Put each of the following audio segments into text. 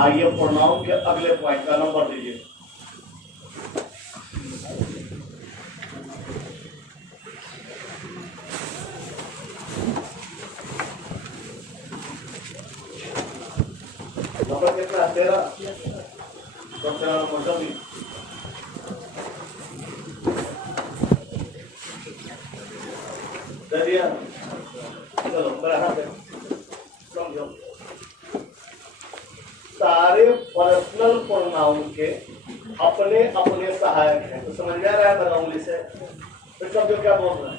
आइए प्रोनाउन के अगले पॉइंट का नंबर दीजिए। नंबर कितना? 13। तो 13 नंबर जल्दी दे दिया। चलो मेरा हाथ है, समझो। सारे पर्सनल प्रोनाउन के अपने अपने सहायक हैं। तो समझ में आ रहा है मेरा उंगली से? फिर समझो क्या बोल रहा है।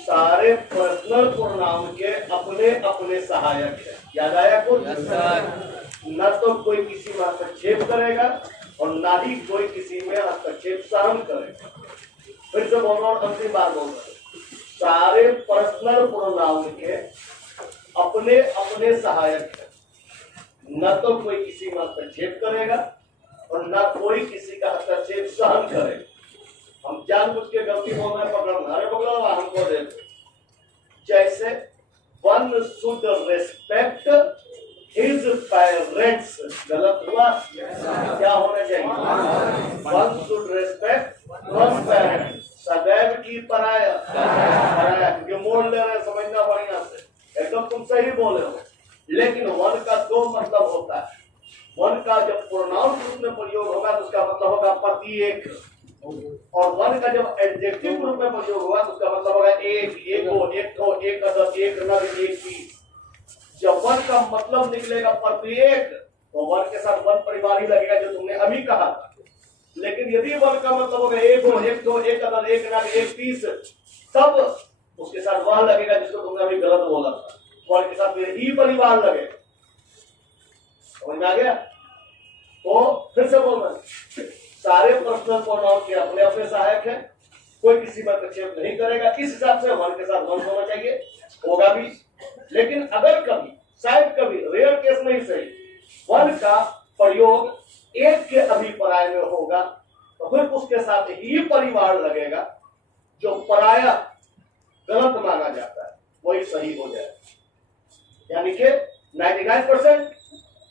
सारे पर्सनल प्रोनाउन के अपने अपने सहायक हैं। याद आया कुछ? न तो कोई किसी में हस्तक्षेप करेगा और ना ही कोई किसी में हस्तक्षेप सहन करेगा। फिर से बोल रहा हूँ, अंतिम बार बोल रहा हूँ। सारे पर्सनल प्रोनाउन के अपने अपने सहायक हैं। न तो कोई किसी में हस्तक्षेप करेगा और न कोई किसी का हस्तक्षेप सहन करेगा। हम जानबूझ के गलती बोल रहे हैं, पकड़ना, अरे पकड़ो हमको दे। जैसे one should respect his parents, गलत हुआ? क्या होना चाहिए? One should respect one parents, सदैव की पराया, क्योंकि मोड़ ले रहे, समझना बढ़िया से। एकदम तुम सही बोले हो, लेकिन वन का दो मतलब होता है। वन का जब प्रोनाउन रूप में प्रयोग होगा तो उसका मतलब होगा पति एक, और वन का जब एडजेक्टिव रूप में प्रयोग होगा तो उसका मतलब होगा एक, एको, एक ठो, एक अदर, एक नर, एक चीज। जब वन का मतलब निकलेगा प्रत्येक, तो वन के साथ वन परिवार ही लगेगा, जो तुमने अभी कहा था। लेकिन यदि वन का मतलब होगा एक हो, एक दो, एक अदर, एक नर, एक पीस, तब उसके साथ वह लगेगा जिसको तुमने अभी गलत बोला था। वन के साथ ही परिवार लगेगा। समझ में आ गया? तो फिर से बोल रहे, सारे पर्सनल प्रोनाउन के अपने अपने सहायक हैं। कोई किसी पर हस्तक्षेप नहीं करेगा। इस हिसाब से वन के साथ वन होना चाहिए, होगा भी। लेकिन अगर कभी, शायद कभी, रेयर केस में ही सही, वन का प्रयोग एक के अभिप्राय में होगा तो फिर उसके साथ ही परिवार लगेगा। जो पराया गलत माना जाता है वही सही हो जाए। यानी कि 99%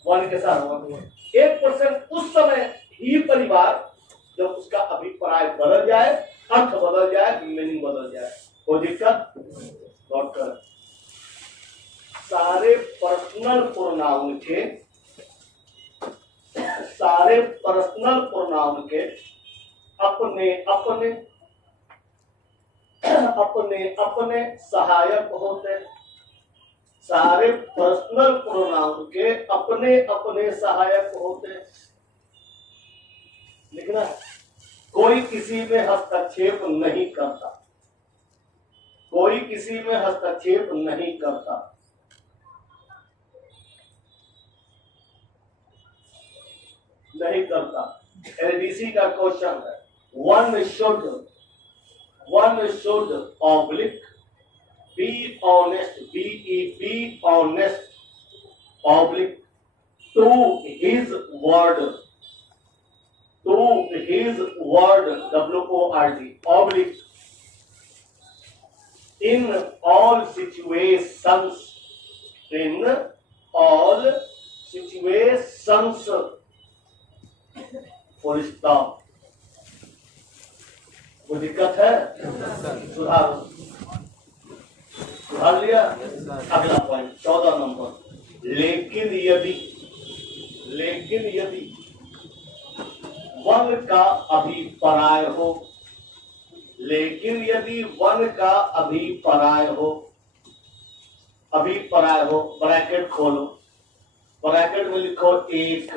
वन के साथ होगा, 1% उस समय ही परिवार जब उसका अभिप्राय बदल जाए, अर्थ बदल जाए, मीनिंग बदल जाए। कोई दिक्कत? नोट कर। सारे पर्सनल प्रोनाउन के, सारे पर्सनल प्रोनाउन के अपने अपने अपने अपने सहायक होते हैं। सारे पर्सनल प्रोनाउन के अपने अपने सहायक होते हैं। लिखना, कोई किसी में हस्तक्षेप नहीं करता, कोई किसी में हस्तक्षेप नहीं करता। नहीं करता। एलडीसी का क्वेश्चन है, one should oblique be honest, be honest oblique to his word, WORD oblique in all situations, full stop. कोई दिक्कत है? सुधार लिया? अगला पॉइंट 14 नंबर। लेकिन यदि वन का अभिप्राय हो, लेकिन यदि वन का अभिप्राय हो, ब्रैकेट खोलो, ब्रैकेट में लिखो एक,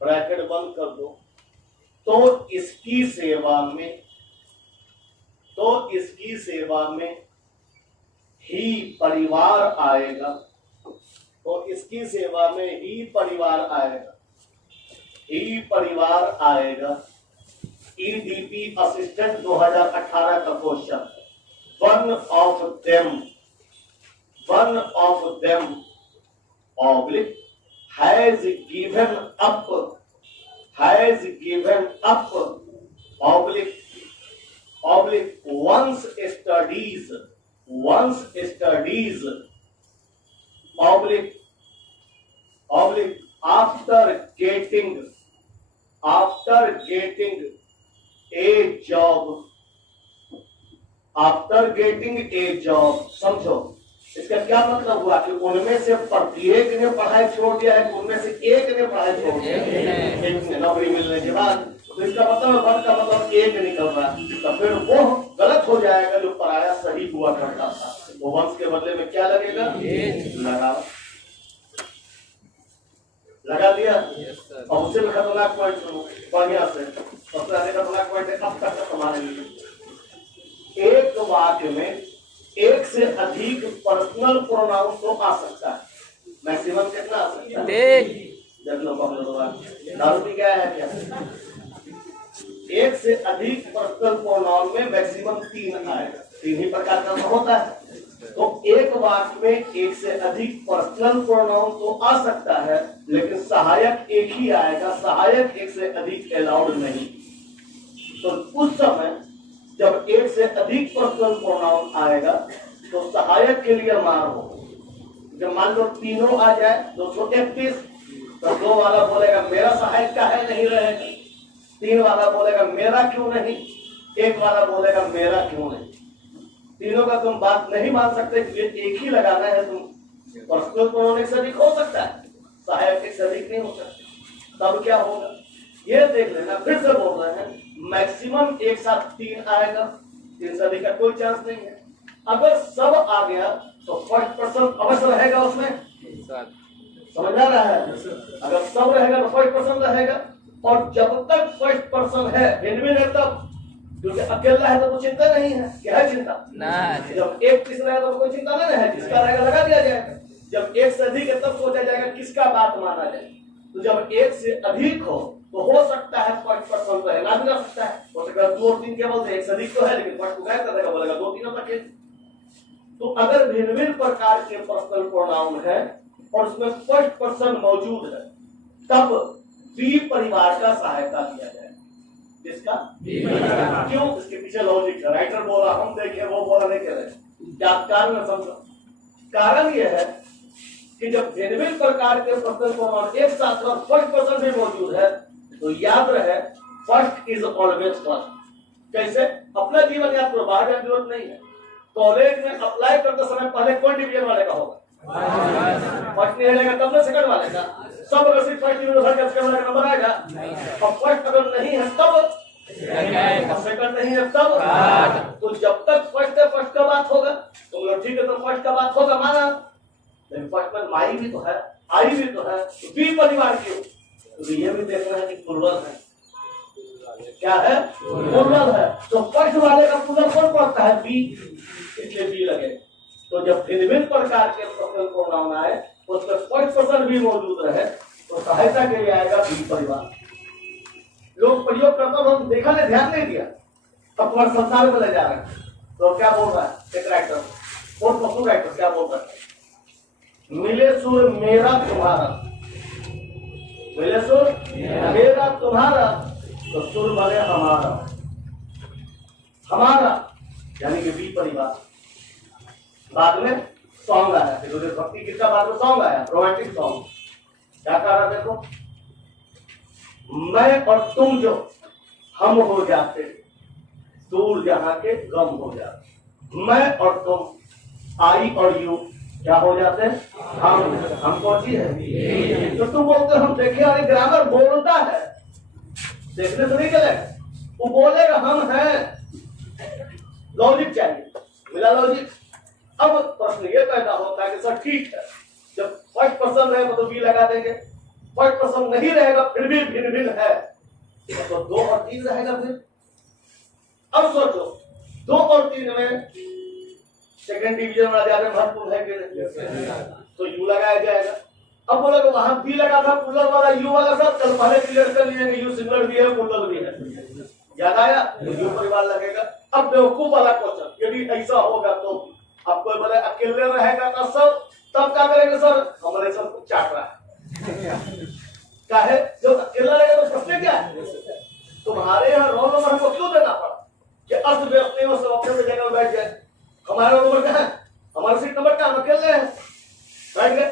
ब्रैकेट बंद कर दो, तो इसकी सेवा में ही परिवार आएगा, तो इसकी सेवा में ही परिवार आएगा। ईडीपी असिस्टेंट 2018 का question. One of them oblique has given up oblique one's studies oblique after getting a job, after getting a job, समझो इसका क्या मतलब हुआ कि उनमें से प्रत्येक ने पढ़ाई छोड़ दिया है, उनमें से एक ने पढ़ाई छोड़ दिया है, एक ने नौकरी मिलने के बाद, तो इसका मतलब वर्ग का मतलब एक निकल रहा है, तो फिर वो गलत हो जाएगा जो पराया सही हुआ करता था। वो वंश के बदले में क्या लगेगा, लगा दिया। और उससे भी खतरनाक पॉइंट सुनो बढ़िया से, सबसे ज्यादा खतरनाक पॉइंट है अब तक हमारे लिए, एक वाक्य में एक से अधिक पर्सनल प्रोनाउन तो आ सकता है, मैक्सिमम कितना आ सकता है, जब लोग दारू पी गया है क्या, एक से अधिक पर्सनल प्रोनाउन में मैक्सिमम 3 आएगा, 3 ही प्रकार का होता है। तो एक वाक्य में एक से अधिक पर्सनल प्रोनाउन तो आ सकता है, लेकिन सहायक एक ही आएगा, सहायक एक से अधिक अलाउड नहीं। तो उस समय जब एक से अधिक पर्सनल प्रोनाउन आएगा तो सहायक के लिए मार हो। जब मान लो तीनों आ जाए 231, तो 2 वाला बोलेगा मेरा सहायक का है, नहीं रहेगा, 3 वाला बोलेगा मेरा क्यों नहीं, 1 वाला बोलेगा मेरा क्यों नहीं। तीनों का तुम बात नहीं मान सकते, एक ही लगाना है तुम, पर्सनल प्रोनाउन एक से अधिक हो सकता है, सहायक एक से अधिक नहीं हो सकता। तब क्या होगा ये देख लेना, फिर से बोल रहे हैं, मैक्सिमम एक साथ 3 आएगा, 3 से अधिक का कोई चांस नहीं है। अगर सब आ गया तो फर्स्ट पर्सन अवश्य रहेगा उसमें, समझ आ रहा है, अगर सब रहेगा तो फर्स्ट पर्सन रहेगा, और जब तक फर्स्ट पर्सन है भिन्न है तब, क्योंकि अकेला है तो कुछ चिंता नहीं है, क्या है चिंता नहीं। जब एक किस रहेगा तो कोई चिंता नहीं है, जिसका रहेगा लगा दिया जाएगा। जब एक से अधिक है तब सोचा जाएगा किसका बात माना जाए। तो जब एक से अधिक हो तो हो सकता है फर्स्ट पर्सन रहना भी रह सकता है, हो सकता है 2 और 3 केवल से, एक से अधिक तो है लेकिन फर्स्ट को गायब कर देगा, बोलेगा 2 3 तक है। तो अगर भिन्न भिन्न प्रकार के पर्सनल प्रोनाउन है और उसमें फर्स्ट पर्सन मौजूद है, तब बी परिवार का सहायता लिया जाए। किसका? क्यों? इसके पीछे लॉजिक है, राइटर बोला हम देखे, वो बोला नहीं कह रहे, क्या कारण समझो। कारण यह है कि जब भिन्न भिन्न प्रकार के पर्सनल प्रोनाउन एक साथ और फर्स्ट पर्सन भी मौजूद है तो याद रहे फर्स्ट इज ऑलवेज फर्स्ट। कैसे? अपना जीवन याद करो, बाहर जाने की जरूरत नहीं है। कॉलेज में अप्लाई करते समय पहले कौन डिवीजन वाले का होगा? फर्स्ट नहीं रहेगा तब ना सेकंड वाले का। सब अगर सिर्फ फर्स्ट डिवीजन वाले का नंबर आएगा, और फर्स्ट अगर नहीं है तब, सेकंड नहीं है तब, तो जब तक फर्स्ट है फर्स्ट का बात होगा, तो बोलो ठीक है तो फर्स्ट का बात होगा माना, लेकिन फर्स्ट में माई भी तो है, आई भी तो है, तो बी परिवार क्यों? तो ये भी देखना है कि प्लुरल है, क्या है? प्लुरल है। तो फर्स्ट वाले का प्लुरल कौन पढ़ता है? बी, इसलिए बी लगे। तो जब भिन्न प्रकार के पर्सनल प्रोनाउन आए उसमें फर्स्ट पर्सन भी मौजूद रहे तो सहायता के लिए आएगा बी परिवार। लोग प्रयोग करता तो देखा नहीं, ध्यान नहीं दिया, तब तुम्हारे संसार में ले जा रहे हैं। तो क्या बोल रहा है एक राइटर, और पशु राइटर क्या बोल रहा है? मिले सुर मेरा तुम्हारा, मिले सुर मेरा तुम्हारा, तो सुर बने हमारा, हमारा यानी कि बी परिवार। बाद में सॉन्ग आया, भक्ति गीत का बाद में सॉन्ग आया, रोमांटिक सॉन्ग। क्या कह रहा देखो, मैं और तुम जो हम हो जाते, दूर जहां के गम हो जाते। मैं और तुम, आई और यू क्या हो जाते हैं? हम कौन सी है? तो तुम बोलते हम देखे, अरे ग्रामर बोलता है, देखने से नहीं चलेगा, वो बोलेगा हम हैं, लॉजिक चाहिए, मिला लॉजिक। अब प्रश्न ये पैदा होता है कि सर ठीक है, जब फर्स्ट पर्सन रहेगा तो बी लगा देंगे, फर्स्ट पर्सन नहीं रहेगा फिर भी भिन्न भिन्न है तो 2 और 3 रहेगा फिर। अब सोचो 2 और 3 में सेकंड डिवीजन वाला ज्यादा महत्वपूर्ण है कि नहीं? तो यू लगाया जाएगा। अब बोला तो वहां बी लगा था, प्लुरल वाला यू वाला, सब कल पहले क्लियर कर लिए, यू सिंगुलर भी है प्लुरल भी है, याद आया? यू परिवार लगेगा। अब बेवकूफ वाला क्वेश्चन, यदि ऐसा होगा तो अब कोई बोले अकेले रहेगा ना सब, तब क्या करेंगे सर? हमारे सब कुछ चाट रहा है, क्या है? जो अकेला रहेगा तो प्रश्न क्या है? तुम्हारे यहाँ रोल नंबर हमको क्यों देना पड़ा कि अर्थ व्यक्ति में सब अपने जगह में बैठ जाए? हमारा रोल नंबर क्या है? हमारा सीट नंबर क्या? हम अकेले हैं, बैठ गए।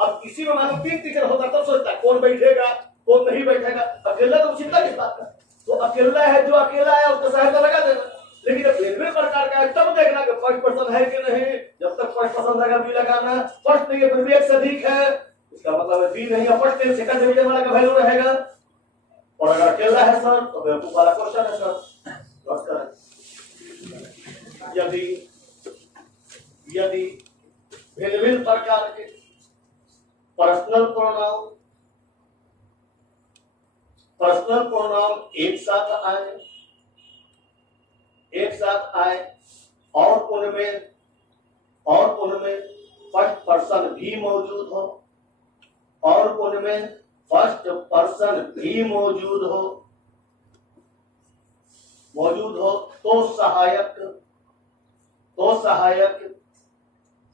अब इसी में मानो 3 टीचर होता तब सोचता कौन बैठेगा कौन नहीं बैठेगा, अकेला तो चिंता किस बात का, तो अकेला है जो अकेला है उसको सहायता लगा देना। लेकिन जब भिन्न प्रकार का है तब देखना कि फर्स्ट पर्सन है कि नहीं, जब तक फर्स्ट पर्सन रहेगा बी लगाना, फर्स्ट नहीं है फिर भी एक से अधिक है इसका मतलब है बी नहीं है, फर्स्ट नहीं सेकंड डिवीजन वाला का वैल्यू रहेगा। और अगर अकेला है सर तो बेवकूफ वाला क्वेश्चन है सर, नोट करें। यदि भिन्न प्रकार के पर्सनल प्रोनाउन एक साथ आए और उनमें फर्स्ट पर्सन भी मौजूद हो, तो सहायक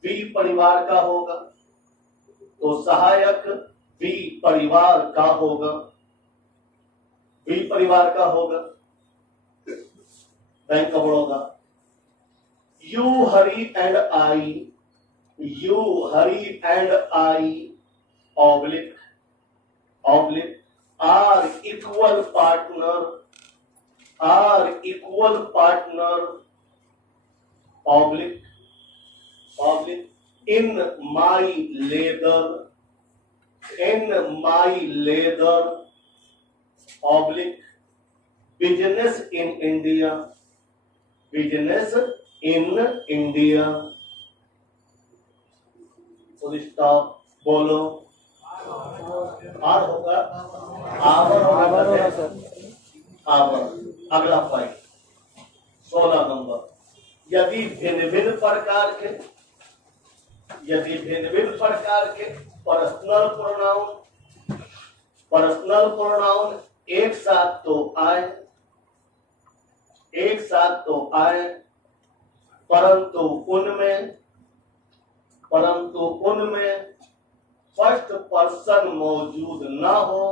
बी परिवार का होगा। Bank of Baroda, you Hari and I oblique are equal partner oblique in my leather oblique business in India full stop। बोलो आर होगा आवर अगला पॉइंट 16 नंबर। यदि भिन्न प्रकार के पर्सनल प्रोनाउन एक साथ तो आए परंतु उनमें फर्स्ट पर्सन मौजूद ना हो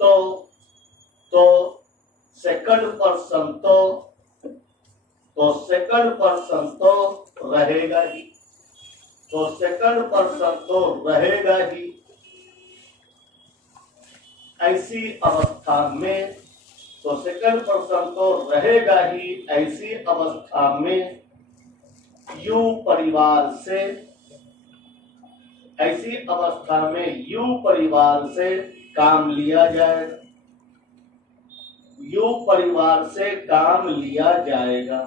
तो सेकंड पर्सन तो रहेगा ही। ऐसी अवस्था में यू परिवार से काम लिया जाएगा।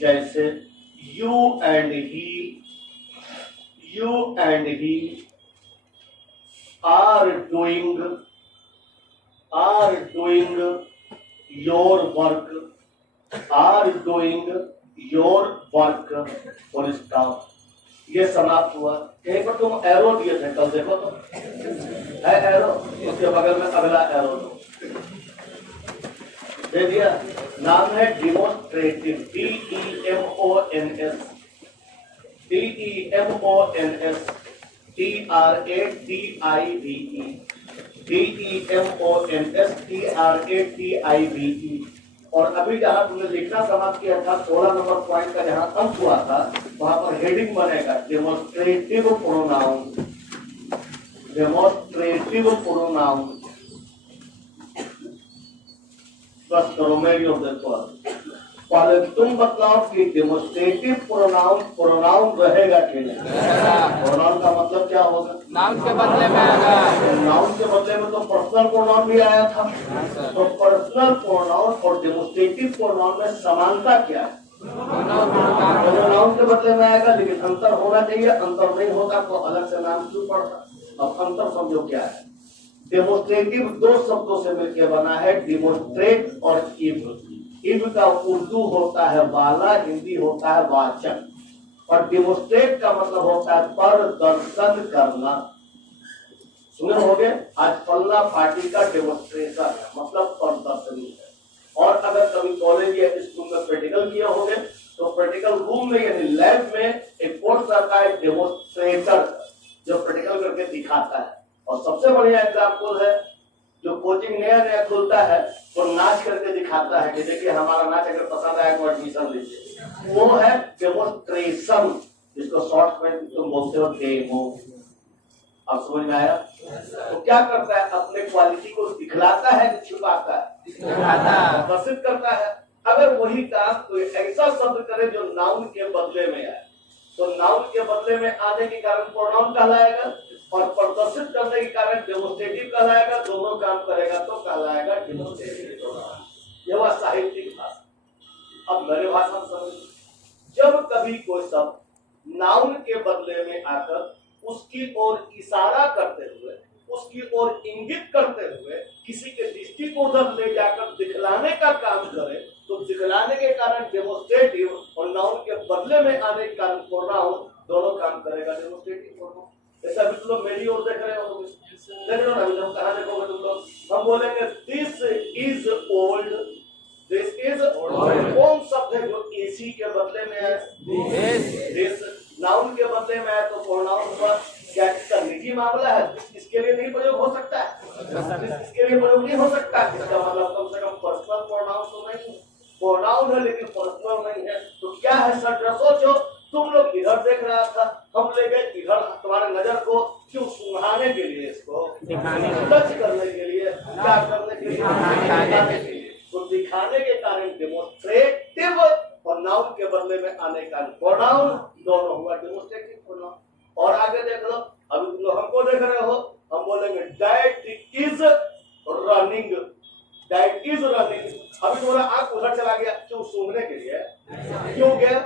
जैसे you and he are doing your work full stop. ये समाप्त हुआ। यहीं पर तुम एरो दिए थे कल, देखो तो है एरो, उसके बगल में अगला एरो दे दिया। नाम है डिमोन्स्ट्रेटिव, DEMONS DEMONSTRATIVE। और अभी जहां तुमने लिखना समाप्त किया था 16 नंबर पॉइंट का जहां अंत हुआ था वहां पर हेडिंग बनेगा डेमोन्स्ट्रेटिव प्रोनाउन। बस करो मेरी और देखो। पहले तुम बताओ कि डेमोन्स्ट्रेटिव प्रोनाउन रहेगा कि नहीं। प्रोनाउन का मतलब क्या होगा? नाउन के बदले में आएगा। नाउन के बदले में तो पर्सनल प्रोनाउन भी आया था। तो पर्सनल प्रोनाउन और डेमोन्स्ट्रेटिव प्रोनाउन में समानता क्या है? नाउन के बदले में आएगा, लेकिन अंतर होना चाहिए। अंतर नहीं होता तो अलग से नाम क्यों पड़ता? अब अंतर समझो क्या है। डेमोन्स्ट्रेटिव दो शब्दों से मिलकर बना है, डिमोन्स्ट्रेट और इव का उर्दू होता है वाला, हिंदी होता है वाचक। और डिमोन्स्ट्रेट का मतलब होता है प्रदर्शन करना। सुने होंगे आज फलना पार्टी का डेमोन्स्ट्रेशन है, मतलब प्रदर्शनी है। और अगर कभी कॉलेज या स्कूल में प्रैक्टिकल किए होंगे तो प्रैक्टिकल रूम में यानी लैब में एक कोर्स आता है डेमोन्स्ट्रेटर, जो प्रैक्टिकल करके दिखाता है। और सबसे बढ़िया एग्जाम्पल है जो कोचिंग नया खुलता है तो नाच करके दिखाता बना के अगर पसंद आए तो एडमिशन लीजिए। वो है डेमोस्ट्रेशन, जिसको शॉर्ट में तुम बोलते हो डेमो। अब समझ में आया? तो क्या करता है, अपने क्वालिटी को दिखलाता है कि छुपाता है? प्रदर्शित करता है। अगर वही काम कोई ऐसा शब्द करे जो नाउन के बदले में आए, तो नाउन के बदले में आने के कारण प्रोनाउन कहलाएगा, और प्रदर्शित करने के कारण डेमोस्ट्रेटिव कहलाएगा। दोनों काम करेगा तो कहलाएगा डेमोस्ट्रेटिव प्रोनाउन। यह हुआ साहित्यिक भाषा। अब मेरे भाषा में समझिए, जब कभी कोई शब्द नाउन के बदले में आकर उसकी ओर इशारा करते हुए, उसकी ओर इंगित करते हुए किसी के दृष्टि को उधर ले जाकर दिखलाने का काम करे, तो दिखलाने के कारण डेमोस्ट्रेटिव, और नाउन के बदले में आने के कारण प्रोनाउन, दोनों काम करेगा डेमोस्ट्रेटिव प्रोनाउन। ऐसा भी तुम लोग मेरी ओर देख रहे हो, देख रहे हो ना? जब कहाँ देखोगे तुम लोग, हम बोलेंगे this is old, this is old. कौन शब्द है जो एसी के बदले में है? दिस। नाउन के बदले में है तो प्रोनाउन पर क्या इसका निजी मामला है, इसके लिए नहीं प्रयोग हो सकता है, इसके लिए प्रयोग नहीं हो सकता। इसका मतलब कम से कम पर्सनल प्रोनाउन तो नहीं, प्रोनाउन है लेकिन पर्सनल नहीं है। तो क्या है सर? सोचो, तुम लोग इधर देख रहा था, हम ले गए इधर, तुम्हारे नजर को क्यों सुहाने के लिए, इसको टच करने के लिए, क्या करने के लिए? दिखाने के लिए। तो दिखाने के कारण डेमोस्ट्रेटिव, और नाउन के बदले में आने का प्रोनाउन, दोनों हुआ डेमोस्ट्रेटिव प्रोनाउन। और आगे देख लो, अभी तुम लोग हमको देख रहे हो, हम बोलेंगे that is running, that is running. अभी तुम्हारा आंख उधर चला गया, क्यों? सूंघने के लिए। क्यों गया?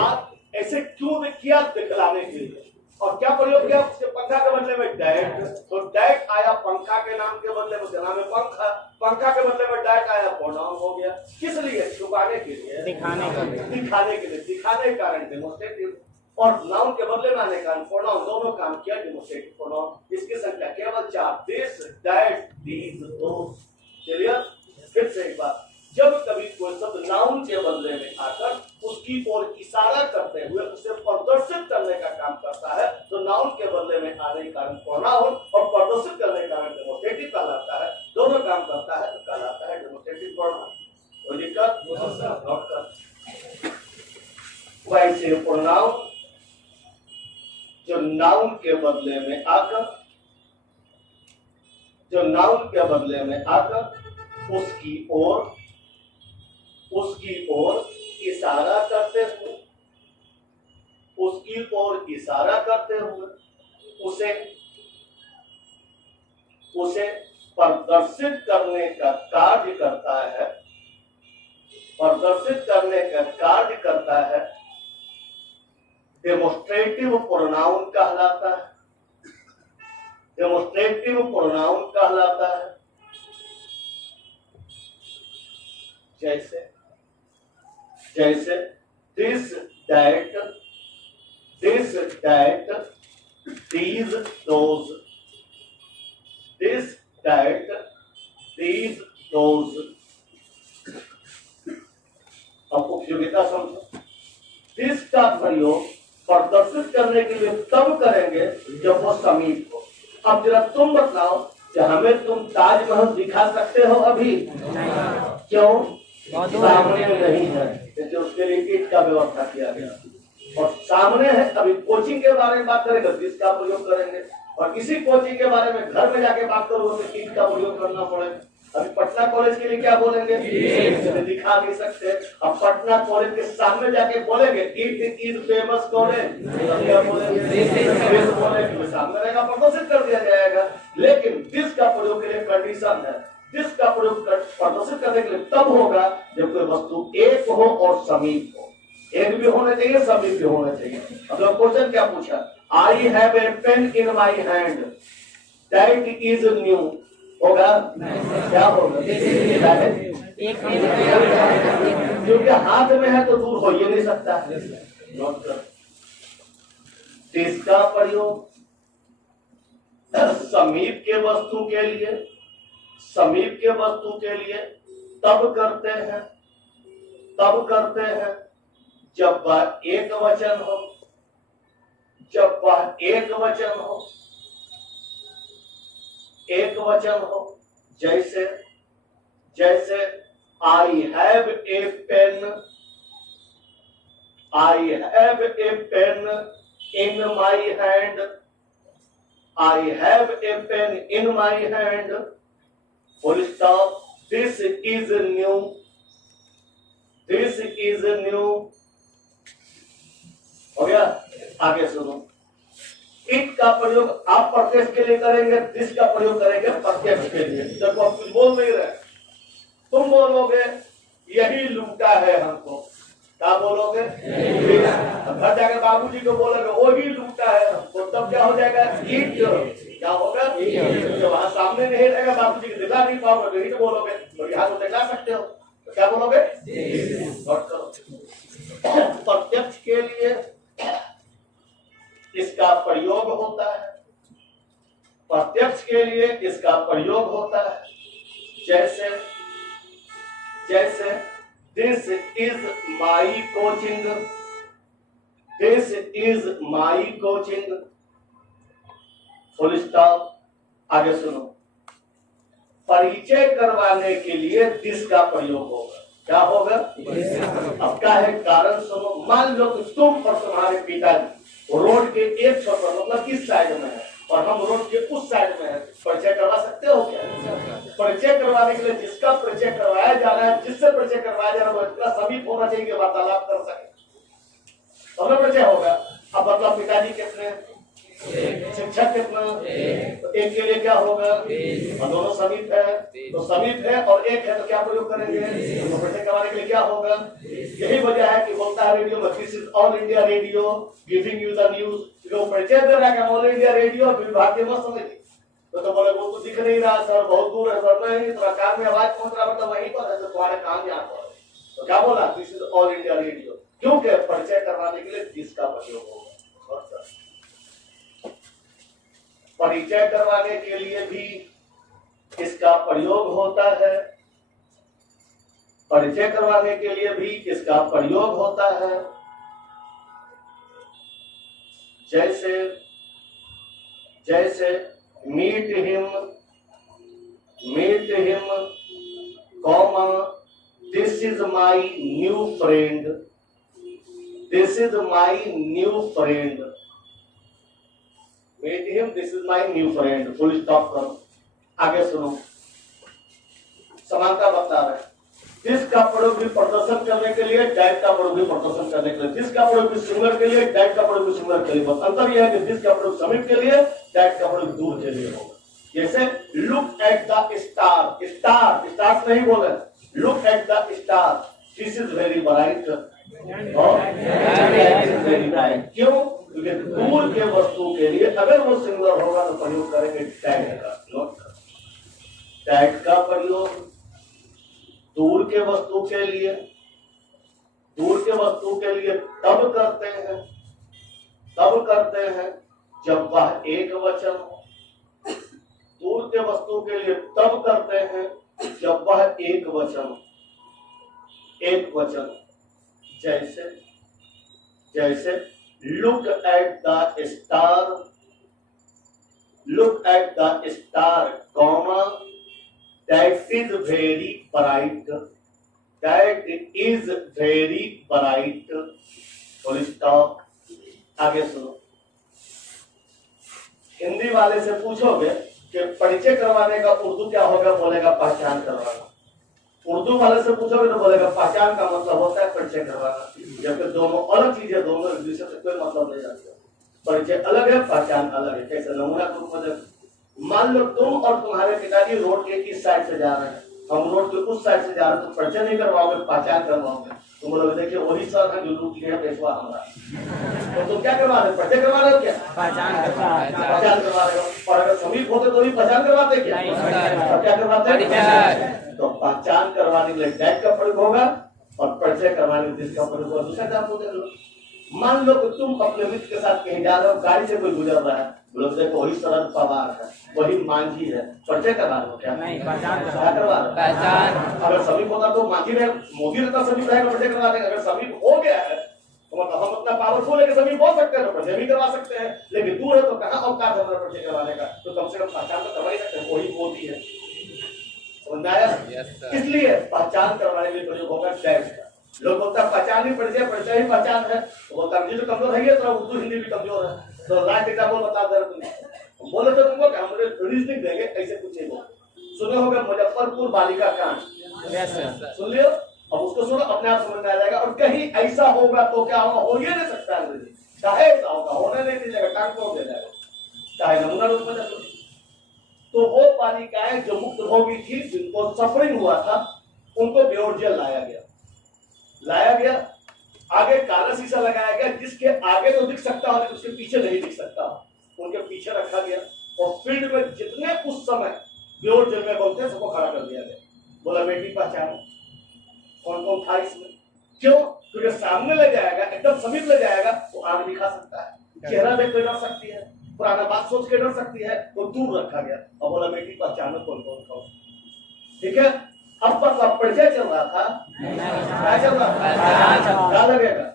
आप ऐसे क्यों किया? दिखलाने के लिए। और क्या प्रयोग किया उसके? पंखा के बदले में डैट, तो डैट आया पंखा के नाम के बदले में, उसके नाम है पंखा, पंखा के बदले में डैट आया, प्रोनाउन हो गया। किस लिए? छुपाने के लिए, दिखाने के लिए, दिखाने के कारण डेमोस्ट्रेटिव, और नाउन के बदले में आने का प्रोनाउन, दोनों काम किया डेमोस्ट्रेटिव प्रोनाउन। इसकी संख्या केवल 4, this, that, these, those. Clear? फिर से एक बार, जब कभी कोई शब्द नाउन के बदले में आकर उसकी ओर इशारा करते हुए उसे प्रदर्शित करने का काम करता है, तो नाउन के बदले में आने के कारण प्रोनाउन, और प्रदर्शित करने के कारण डेमोस्ट्रेटिव कहलाता है। दोनों काम करता है तो कहलाता है डेमोस्ट्रेटिव प्रोनाउन। कोई दिक्कत? नोट कर। वैसे प्रोनाउन जो नाउन के बदले में आकर, जो नाउन के बदले में आकर उसकी ओर इशारा करते हुए, उसकी ओर इशारा करते हुए उसे प्रदर्शित करने का कार्य करता है, प्रदर्शित करने का कार्य करता है, डेमोस्ट्रेटिव प्रोनाउन कहलाता है, डेमोस्ट्रेटिव प्रोनाउन कहलाता है। जैसे this, that, these, those, this, that, these, those। अब उपयोगिता समझो। दिस का प्रयोग प्रदर्शित करने के लिए तब करेंगे जब वो समीप हो। अब जरा तुम बताओ कि हमें तुम ताजमहल दिखा सकते हो अभी? क्यों? सामने नहीं है, तो उसके लिए ईंट का व्यवस्था किया गया। और सामने है, अभी कोचिंग के बारे में बात करेंगे जिसका प्रयोग करेंगे, और किसी कोचिंग के बारे में घर में जाके बात करोगे तो ईंट का प्रयोग करना पड़ेगा। अभी पटना कॉलेज के लिए क्या बोलेंगे? दिखा नहीं सकते। अब पटना कॉलेज के सामने जाके बोलेंगे इट इज फेमस कॉलेज, क्या बोलेंगे? सामने रहेगा, प्रदर्शित कर दिया जाएगा। लेकिन दिस का प्रयोग के लिए कंडीशन है, दिस का प्रयोग प्रदर्शित करने के लिए तब होगा जब कोई वस्तु एक हो और समीप हो। एक भी होना चाहिए, समीप भी होना चाहिए। अब क्वेश्चन क्या पूछा? I have a pain in my hand, that is new, होगा? क्या होगा? क्योंकि हाथ में है तो दूर हो ही नहीं सकता। नोट कर, इसका प्रयोग समीप के वस्तु के लिए, समीप के वस्तु के लिए तब करते हैं जब वह एक वचन हो, जब वह एक वचन हो, एक वचन हो। जैसे I have a pen. I have a pen in my hand. I have a pen in my hand. Full stop. This is new. This is new. हो गया? आगे सुनो। इट का प्रयोग आप प्रत्यक्ष के लिए करेंगे, दिस का प्रयोग करेंगे प्रत्यक्ष के लिए। जब आप कुछ बोल नहीं रहे, तुम बोलोगे यही लूटा है हमको। क्या बोलोगे? घर जाकर बाबूजी को बोलोगे वही लूटा है हमको, तब क्या हो जाएगा? ईट। क्या होगा? जब वहां सामने नहीं रहेगा, बाबूजी को दिखा नहीं पाओगे तो ईट बोलोगे। तो यहाँ तो दिखा सकते हो, तो क्या बोलोगे? नोट करो। प्रत्यक्ष के लिए इसका प्रयोग होता है। प्रत्यक्ष के लिए इसका प्रयोग होता है। जैसे जैसे this is my coaching. This is my coaching. Full stop. आगे सुनो। परिचय करवाने के लिए दिस का प्रयोग होगा। क्या होगा? अब क्या है कारण सुनो। मान लो कि तुम और तुम्हारे पिताजी रोड के एक छोर पर, मतलब इस साइड में है और हम रोड के उस साइड में है, परिचय करवा सकते हो क्या? परिचय करवाने के लिए जिसका परिचय करवाया जा रहा है, जिससे परिचय करवाया जा रहा है वो इतना समीप होना चाहिए कि वार्तालाप कर सके, तो हमें परिचय होगा। अब मतलब पिताजी कितने, शिक्षक कितना, तो एक के लिए क्या होगा? और दोनों समीप है, तो समीप है और एक है तो क्या प्रयोग करेंगे? तो परिचय करवाने के लिए क्या होगा? यही वजह है कि बोलता है रेडियो में this is all India radio giving you the news. जो परिचय दे रहा है ऑल इंडिया रेडियो, विभाग के मत समझिए। तो बोले वो तो दिख नहीं रहा सर, बहुत दूर है सर, नहीं तो कान में आवाज पहुंच रहा, मतलब वहीं पर है, तो तुम्हारे कान में आता है। तो क्या बोला? This is all India radio, क्योंकि परिचय करवाने के लिए जिसका प्रयोग होगा। परिचय करवाने के लिए भी इसका प्रयोग होता है। परिचय करवाने के लिए भी इसका प्रयोग होता है। जैसे जैसे meet him, comma this is my new friend. This is my new friend. Meet him, this is my new friend. Full stop करो। आगे सुनो। समानता बता रहे हैं। दिस का प्रयोग भी प्रदर्शन करने के लिए, डैट का प्रयोग भी प्रदर्शन करने के लिए। दिस का प्रयोग भी सिंगुलर के लिए, डैट का प्रयोग भी सिंगुलर के लिए। बस अंतर यह है कि दिस का प्रयोग समीप के लिए, डैट का प्रयोग दूर के लिए होगा। जैसे look at the star. Star star नहीं बोले, look at the star, this is very bright. क्यों? क्योंकि दूर के वस्तु के लिए अगर वो सिंगुलर होगा तो प्रयोग करेंगे डैट का। नोट करो, डैट का प्रयोग दूर के वस्तु के लिए, दूर के वस्तु के लिए तब करते हैं जब वह एक वचन हो। दूर के वस्तु के लिए तब करते हैं जब वह एक वचन हो। एक वचन जैसे जैसे look at the star, look at the star, comma that is very bright, that is very bright, full stop। आगे सुनो। हिंदी वाले से पूछोगे कि परिचय करवाने का उर्दू क्या होगा, बोलेगा पहचान करवाना। उर्दू वाले से पूछोगे तो बोलेगा पहचान का मतलब होता है परिचय करवाना। जबकि दोनों अलग चीजें, दोनों एक दूसरे से कोई मतलब नहीं रखते। परिचय अलग है, पहचान अलग है। कैसे? नमूना के रूप में मान लो तुम और तुम्हारे पिताजी रोड के इस साइड से जा रहे हैं, हम रोड के उस साइड से जा रहे हैं, तो परिचय नहीं करवाओगे, पहचान करवाओगे। तुम बोलोगे देखिए वही सर है जो लूट लिया पेशवा हमारा, तो तुम क्या करवा रहे हो? परिचय करवा रहे हो क्या? पहचान करवा रहे हो। और अगर समीप होते तो भी पहचान करवाते क्या? तो क्या करवाते? तो पहचान करवाने के लिए डैट का प्रयोग होगा और परिचय करवाने के लिए जिसका प्रयोग होगा। दूसरा काम होता है, मान लो कि तुम अपने मित्र के साथ कहीं जा रहे हो, गाड़ी से कोई गुजर रहा है, बोलो देखो वही शरद पवार है, वही मांझी है, परिचय करवा रहे हो क्या? नहीं, पहचान करवा रहे हो। पहचान अगर समीप होगा तो मांझी रहे, मोदी रहता समीप रहेगा, परिचय करवा देंगे। अगर समीप हो गया है तो मतलब हम अपना पावरफुल है कि समीप हो सकते हैं तो परिचय भी करवा सकते हैं, लेकिन दूर है तो कहाँ अवकाश हमारा परिचय करवाने का? तो कम से कम पहचान तो करवा ही सकते हैं, वही मोदी है। समझ में आया? इसलिए पहचान करवाने के लिए प्रयोग होगा दैट का। लोग बोलता है पहचान ही परिचय ही पहचान है, तो बोलता है तो कमजोर है, तो उर्दू हिंदी भी कमजोर है, तो लाइट एग्जाम्पल बता दे तुम बोले तो तुमको क्या हम रीजनिंग देंगे, ऐसे कुछ नहीं बोल। सुने होगा मुजफ्फरपुर बालिका कांड, सुन लियो, अब उसको सुनो, अपने आप समझ में आ जाएगा। और कहीं ऐसा होगा तो क्या होगा, हो ही नहीं सकता अंग्रेजी, चाहे ऐसा होगा, होने नहीं दीजिएगा, टांग तोड़ दे जाएगा, चाहे नमूना रूप में देखो। तो वो बालिकाएं जो मुक्त भोगी थी, जिनको सफरिंग हुआ था, उनको बेहोश जेल लाया गया, आगे काला शीशा लगाया गया, जिसके आगे तो दिख सकता हो, उसके पीछे नहीं दिख सकता, उनके पीछे रखा गया। और फील्ड में जितने उस समय बेहोश जेल में बोलते हैं, सबको खड़ा कर दिया गया। बोला बेटी पहचानो कौन कौन था इसमें, क्यों? क्योंकि सामने ले जाएगा, एकदम समीप ले जाएगा, तो आग दिखा सकता है, चेहरा देख के डर सकती है, पुराना बात सोच के डर सकती है, तो दूर रखा गया और बोला बेटी पहचानो कौन कौन था। ठीक है, अब बस परिचय चल रहा था, क्या चल रहा था, क्या लगेगा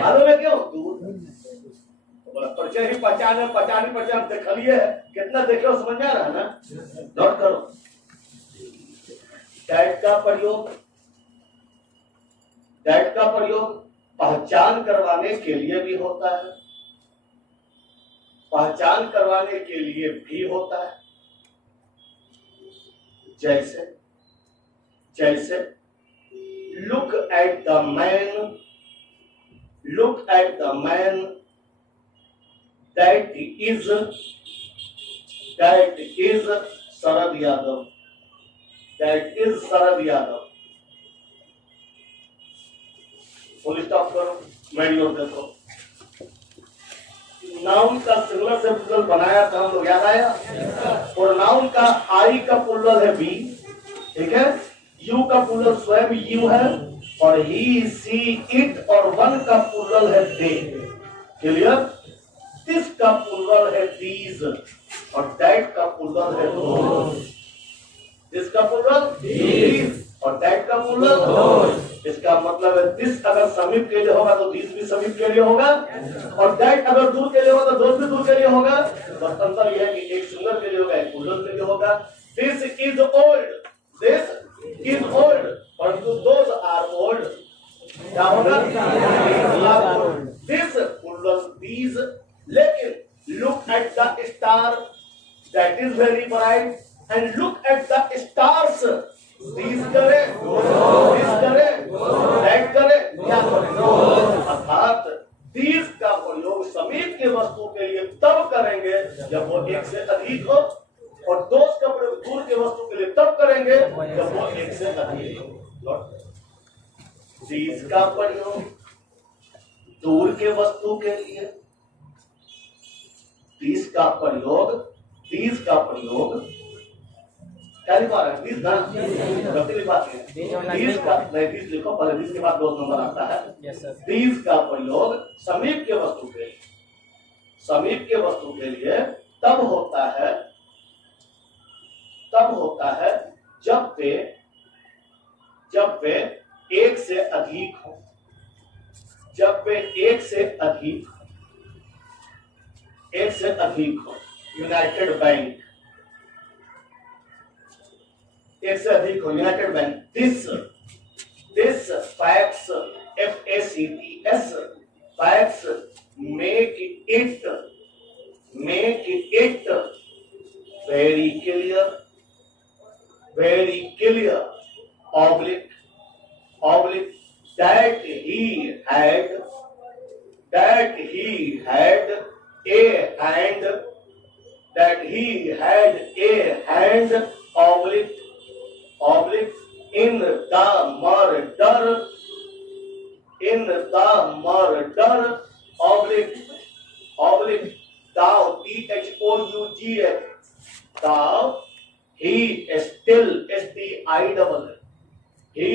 मालूम है क्यों? दूर परिचय ही पहचान देख लिए, कितना देखे हो समझ में आ रहा है ना? नोट करो, दैट का प्रयोग पहचान करवाने के लिए भी होता है, पहचान करवाने के लिए भी होता है। जैसे look at the man that is Sharad Yadav, full stop करो, मेडियोर देखो। नाउन का सिंगुलर से प्लुरल बनाया था हम लोग, याद आया? और नाउन का आई का प्लुरल है बी, ठीक है, यू का प्लुरल स्वयं यू है, और ही सी इट और वन का प्लुरल है दे, क्लियर? दिस का प्लुरल है दीज, और दैट का प्लुरल है दोज। दिस का प्लुरल दीज और दैट का प्लुरल दोज। इसका मतलब है दिस अगर समीप के लिए होगा तो दिस भी समीप के लिए होगा, और दैट अगर दूर के लिए होगा तो दोज भी दूर के लिए होगा। बस अंतर यह है कि एक सिंगुलर के लिए होगा, एक प्लुरल के लिए होगा। दिस इज ओल्ड, परंतु दोज आर ओल्ड, क्या होगा? This plural these. लेकिन look at the star, that is very bright, and look at the stars, this करे, दैट करे, क्या करे? अर्थात दिस का प्रयोग समीप के वस्तु के लिए तब करेंगे जब वो एक से अधिक हो, और दोष का प्रयोग दूर के वस्तु के लिए तब करेंगे जब वो एक से अधिक हो। दिस का प्रयोग दूर के वस्तु के लिए, दिस का प्रयोग क्या लिखा है? दिस ना गलती लिखवाते हैं, दिस का नहीं, दिस लिखो पहले, दिस के बाद 2 नंबर आता है। दिस का प्रयोग समीप के वस्तु के लिए तब होता है जब वे एक से अधिक हो, यूनाइटेड बैंक, एक से अधिक हो, United bank. This facts, FACTS, facts make it very clear, oblique, that he had a hand, oblique, in the murder, oblique, thou, THOUGH, thou, he still, STIDDLE, he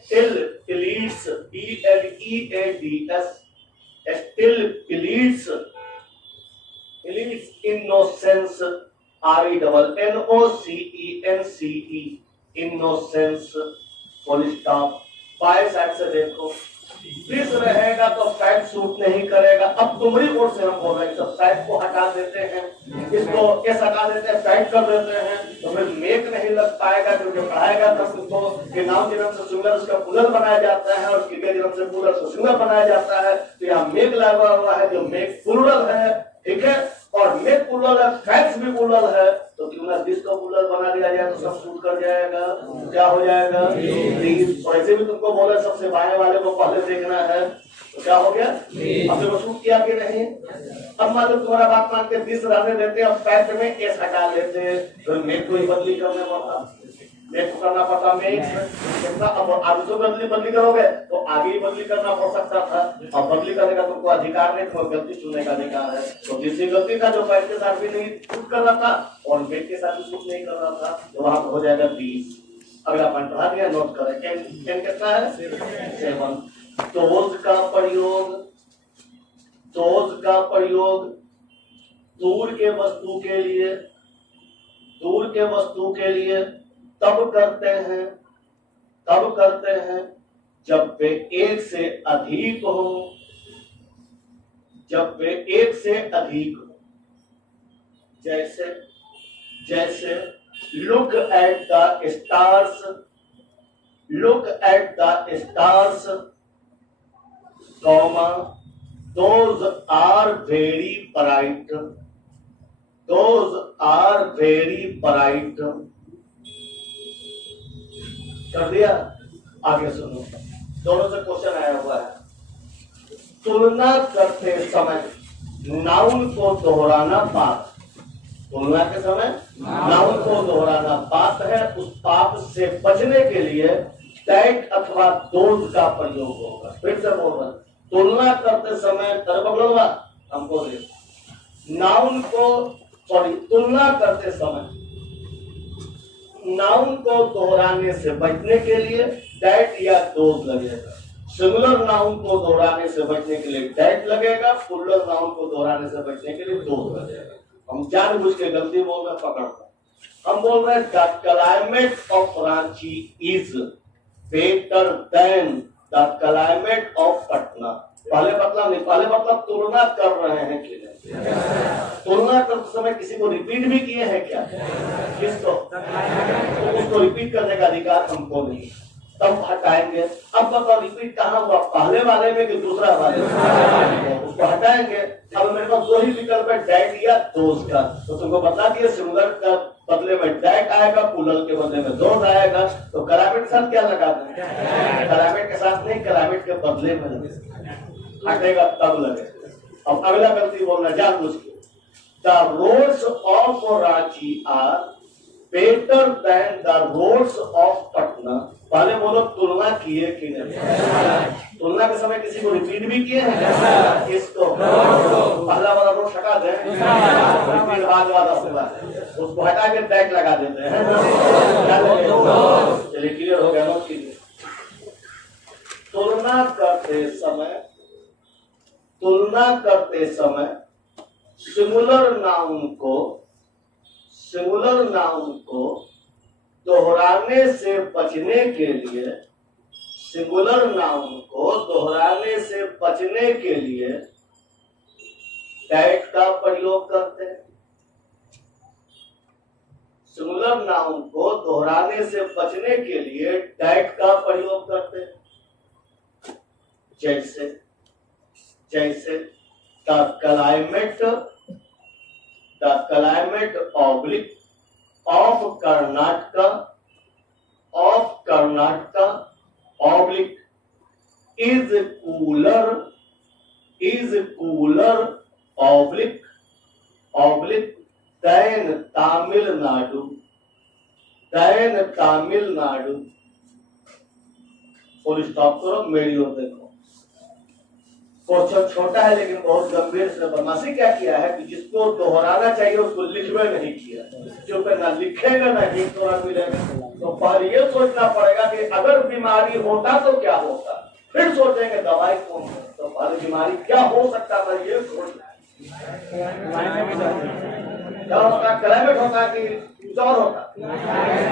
still pleads, PLEADS, still pleads innocence, RENNOCENCE, innocence, full stop. बाएं side से देखो, विष रहेगा तो fat suit नहीं करेगा। अब तुम्हारी ओर से हम बोल रहे हैं सब फैट को हटा देते हैं, इसको केस हटा देते हैं, फैट कर देते हैं, तो फिर मेक नहीं लग पाएगा, क्योंकि पढ़ाएगा तब उसको कि नाउन जन्म से सिंगुलर उसका प्लूरल बनाया जाता है और क्रिया जन्म से प्लूरल से सिंगुलर बनाया जाता है। तो यहाँ मेक लगा हुआ है जो मेक प्लूरल है, ठीक है, और मेक प्लूरल है, फैट्स भी प्लूरल है, तो क्यों ना दिस को प्लूरल बना दिया जाए तो सब सूट कर जाएगा, क्या हो जाएगा? और ऐसे भी तुमको बोला सबसे बाएं वाले को पहले देखना है, तो क्या हो गया? अब देखो सूट किया कि नहीं। अब मान लो तुम्हारा बात मान के दिस रहने देते और फैट में एस हटा लेते, फिर मेक को ही बदली करने पड़ता, मेक को करना पड़ता मेक कितना। अब आगे तो बदली करोगे तो आगे ही बदली करना पड़ सकता था, अब बदली करने का तुमको अधिकार नहीं, तुम्हें गलती चुनने का अधिकार है। तो जिससे गलती था जो फैट के साथ भी नहीं सूट कर रहा था और मेक के साथ भी सूट नहीं कर रहा था, तो वहां हो जाएगा 20। अगला पॉइंट पढ़ा दिया, नोट करें। एन कितना है? 7। दोज का प्रयोग, दोज का प्रयोग दूर के वस्तु के लिए, दूर के वस्तु के लिए तब करते हैं, तब करते हैं जब वे एक से अधिक हो, जब वे एक से अधिक हो। जैसे जैसे look at the stars, look at the stars, comma, those are very bright, those are very bright। कर दिया? आगे सुनो, दोनों से क्वेश्चन आया हुआ है। तुलना करते समय नाउन को दोहराना पाप, तुलना के समय नाउन को दोहराना पाप है। उस पाप से बचने के लिए दैट अथवा दोज का प्रयोग होगा। फिर से बोल रहे, तुलना करते समय तरबगलवा हमको दे, नाउन को सॉरी तुलना करते समय नाउन को दोहराने से बचने के लिए दैट या दोज लगेगा। सिंगुलर नाउन को दोहराने से बचने के लिए दैट लगेगा, प्लूरल नाउन को दोहराने से बचने के लिए दोज लगेगा। हम जानबूझ के गलती बोल रहे पकड़ता, हम बोल रहे हैं the climate of Ranchi is better than the climate of Patna. पहले मतलब नहीं, पहले मतलब तुलना कर रहे हैं कि नहीं? तुलना करते समय किसी को रिपीट भी किए हैं क्या? किसको? तो उसको रिपीट करने का अधिकार हमको नहीं, तब हटाएंगे। अब बताओ रिपीट कहाँ हुआ, पहले वाले में कि दूसरा वाले में? उसको हटाएंगे। अब मेरे पास दो ही विकल्प है, दैट या दोज का, तो तुमको बता दिया सिंगुलर का बदले में दैट आएगा, प्लूरल के बदले में दोज आएगा। तो क्लाइमेट के साथ क्या लगा दें? क्लाइमेट के साथ नहीं, क्लाइमेट के बदले में हटेगा तब लगे। अब अगला गलती बोलना जानबूझ के, the roads of Ranchi are better than the roads of Patna. पहले बोलो तुलना किए कि नहीं? तुलना के समय किसी को रिपीट भी किए हैं? किसको? पहला वाला रोड हटा दें, रिपीट बाद वाला होगा, उसको हटा के टैग लगा देते हैं। चलिए क्लियर हो गया, नोट कीजिए। तुलना करते समय, तुलना करते समय सिंगुलर नाउन को, सिंगुलर नाउन को दोहराने से बचने के लिए, सिंगुलर नाउन को दोहराने से बचने के लिए दैट का प्रयोग करते हैं। सिंगुलर नाउन को दोहराने से बचने के लिए दैट का प्रयोग करते हैं। जैसे जैसे the climate oblique of Karnataka, of Karnataka oblique is cooler oblique oblique than Tamil Nadu, than Tamil Nadu. Full stop करो, मेरी ओर देखो। क्वेश्चन छोटा है लेकिन बहुत गंभीर से बदमाशी क्या किया है कि जिसको दोहराना चाहिए उसको लिखवे नहीं किया, क्योंकि ना लिखेगा ना ही तो मिलेगा। तो पर ये सोचना पड़ेगा कि अगर बीमारी होता तो क्या होता, फिर सोचेंगे दवाई कौन है। तो पर बीमारी क्या हो सकता था ये सोचना, क्या होता? क्लाइमेट होता कि कुछ और होता?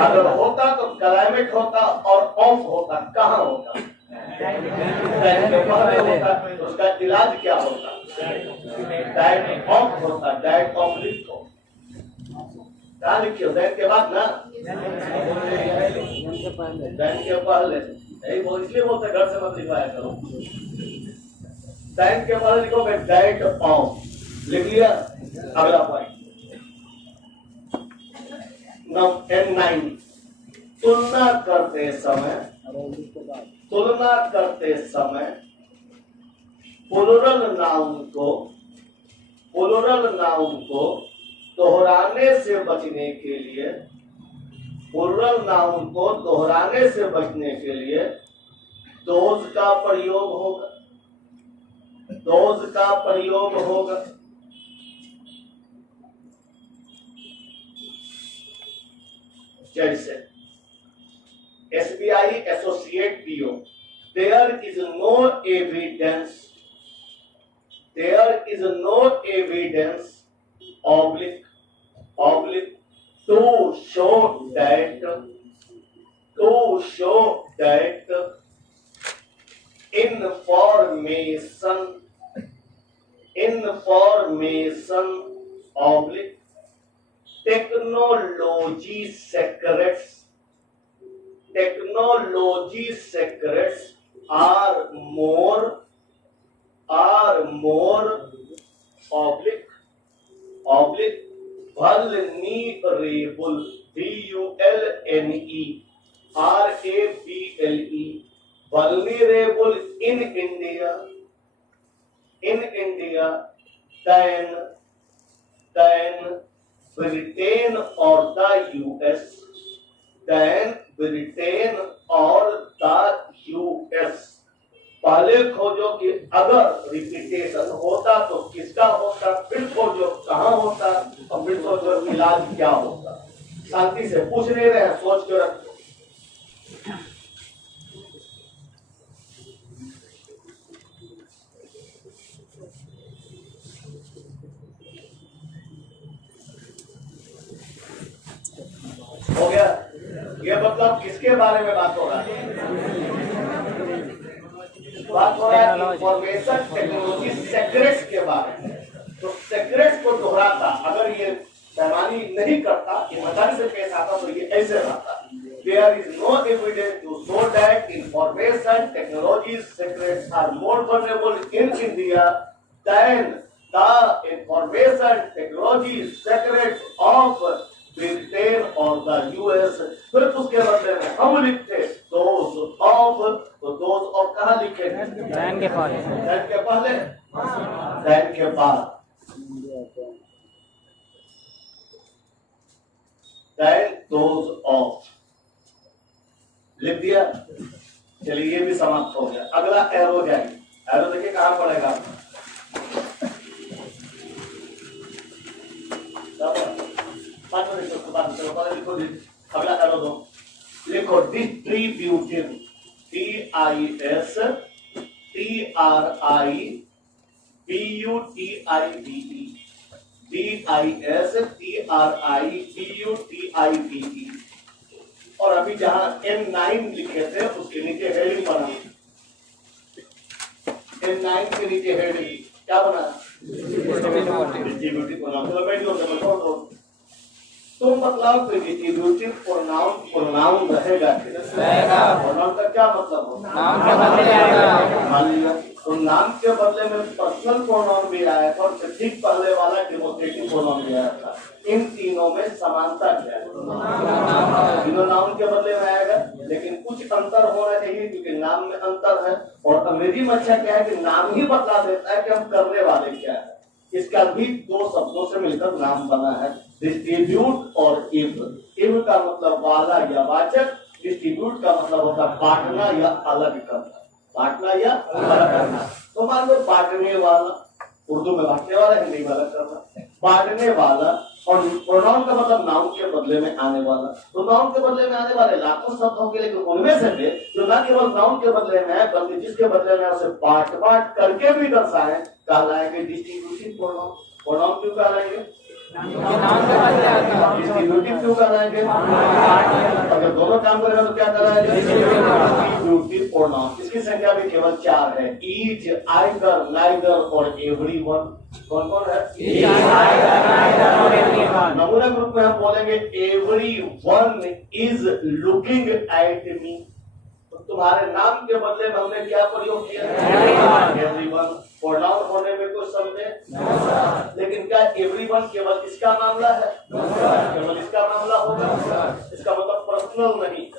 अगर होता तो क्लाइमेट होता और ऑफ होता, कहाँ होता? दैट के पहले होता तो उसका इलाज क्या होता? दैट ऑफ होता, दैट ऑफ लिखो, क्या लिखियो? दैट के बाद ना, दैट के पहले यही वो इसलिए बोलते घर से मत लिखवाया करो। दैट के पहले लिखोगे दैट ऑफ, लिख लिया। अगला पॉइंट N9, तुलना करते समय प्लूरल नाउन को दोहराने से बचने के लिए, प्लूरल नाउन को दोहराने से बचने के लिए दोज का प्रयोग होगा, दोज का प्रयोग होगा। जैसे SBI associate PO, there is no evidence oblique to show that information oblique technology secrets are more oblique vulnerable, vulnerable in India than Britain or the US, पहले खोजो कि अगर रिपीटेशन होता तो किसका होता, फिर खोजो कहाँ होता, और फिर सोचो इलाज क्या होता। शांति से पूछ नहीं रहे, सोच के रखो। हो गया? ये मतलब किसके बारे में बात हो रहा है? बात हो रहा है इंफॉर्मेशन टेक्नोलॉजी सेक्रेट्स के बारे में। तो सेक्रेट्स को दोहराता, अगर ये बेईमानी नहीं करता, ईमानदारी से पेश आता, तो ये ऐसे रहता। There is no evidence to show that information technology secrets are more vulnerable in India than the information technology secrets of Britain or the US। फिर उसके बदले में हम लिखते those of, तो those of कहाँ लिखे? दैन के पहले, दैन के बाद, दैन those of लिख दिया। चलिए ये भी समाप्त हो गया। अगला एरो जाएगी। एरो देखिए कहाँ पड़ेगा? अगला एरो दो, लिखो डिस्ट्रीब्यूटिव, DISTRIBUTIVE, और अभी जहां N9 लिखे थे उसके नीचे हेडिंग बना, N9 के नीचे हेडिंग क्या बना? Distributive pronoun. चलो बैठ जाओ, तुम बतलाओ कोई डिस्ट्रीब्यूटिव प्रोनाउन रहेगा? प्रोनाउन का क्या मतलब होता है? तो नाम के बदले में पर्सनल प्रोनाउन भी आया था और ठीक पहले वाला डेमोस्ट्रेटिव प्रोनाउन भी आया था। इन तीनों में समानता क्या है? तीनों नाउन के बदले में आएगा, लेकिन कुछ अंतर होना चाहिए क्योंकि नाम में अंतर है। और अंग्रेजी में अच्छा क्या है कि नाम ही बतला देता है कि हम करने वाले क्या है। इसका भी दो शब्दों से मिलकर नाम बना है, डिस्ट्रीब्यूट और इव। इव का मतलब वाला या वाचक, डिस्ट्रीब्यूट का मतलब होता है बांटना या अलग करना, बांटना या अलग करना। तो मान लो बांटने वाला, उर्दू में बांटने वाला, हिंदी में अलग करना, बांटने वाला। और प्रोनाउन का मतलब नाउन के बदले में आने वाला। तो नाउन के बदले में आने वाले लाखों शब्द होंगे, लेकिन उनमें से भी जो न केवल नाउन के बदले में है बल्कि जिसके बदले में उसे बांट करके भी दर्शाए, कहलाएंगे डिस्ट्रीब्यूटिव प्रोनाउन। प्रोनाउन क्यों कहलाएंगे? डिस्ट्रीब्यूटिव क्यों कराएंगे? अगर दोनों काम करेगा तो क्या कराएंगे? Distributive pronoun. इसकी संख्या भी केवल 4 है, ईच, आइदर, नाइदर और एवरीवन। कौन कौन है? नमूना ग्रुप में हम बोलेंगे everyone is looking at me. तुम्हारे नाम के बदले में हमने क्या प्रयोग किया? एवरीवन। प्रोनाउन होने में कुछ समझे? लेकिन क्या एवरीवन केवल इसका मामला है? केवल इसका मामला होगा? इसका मतलब पर्सनल नहीं है।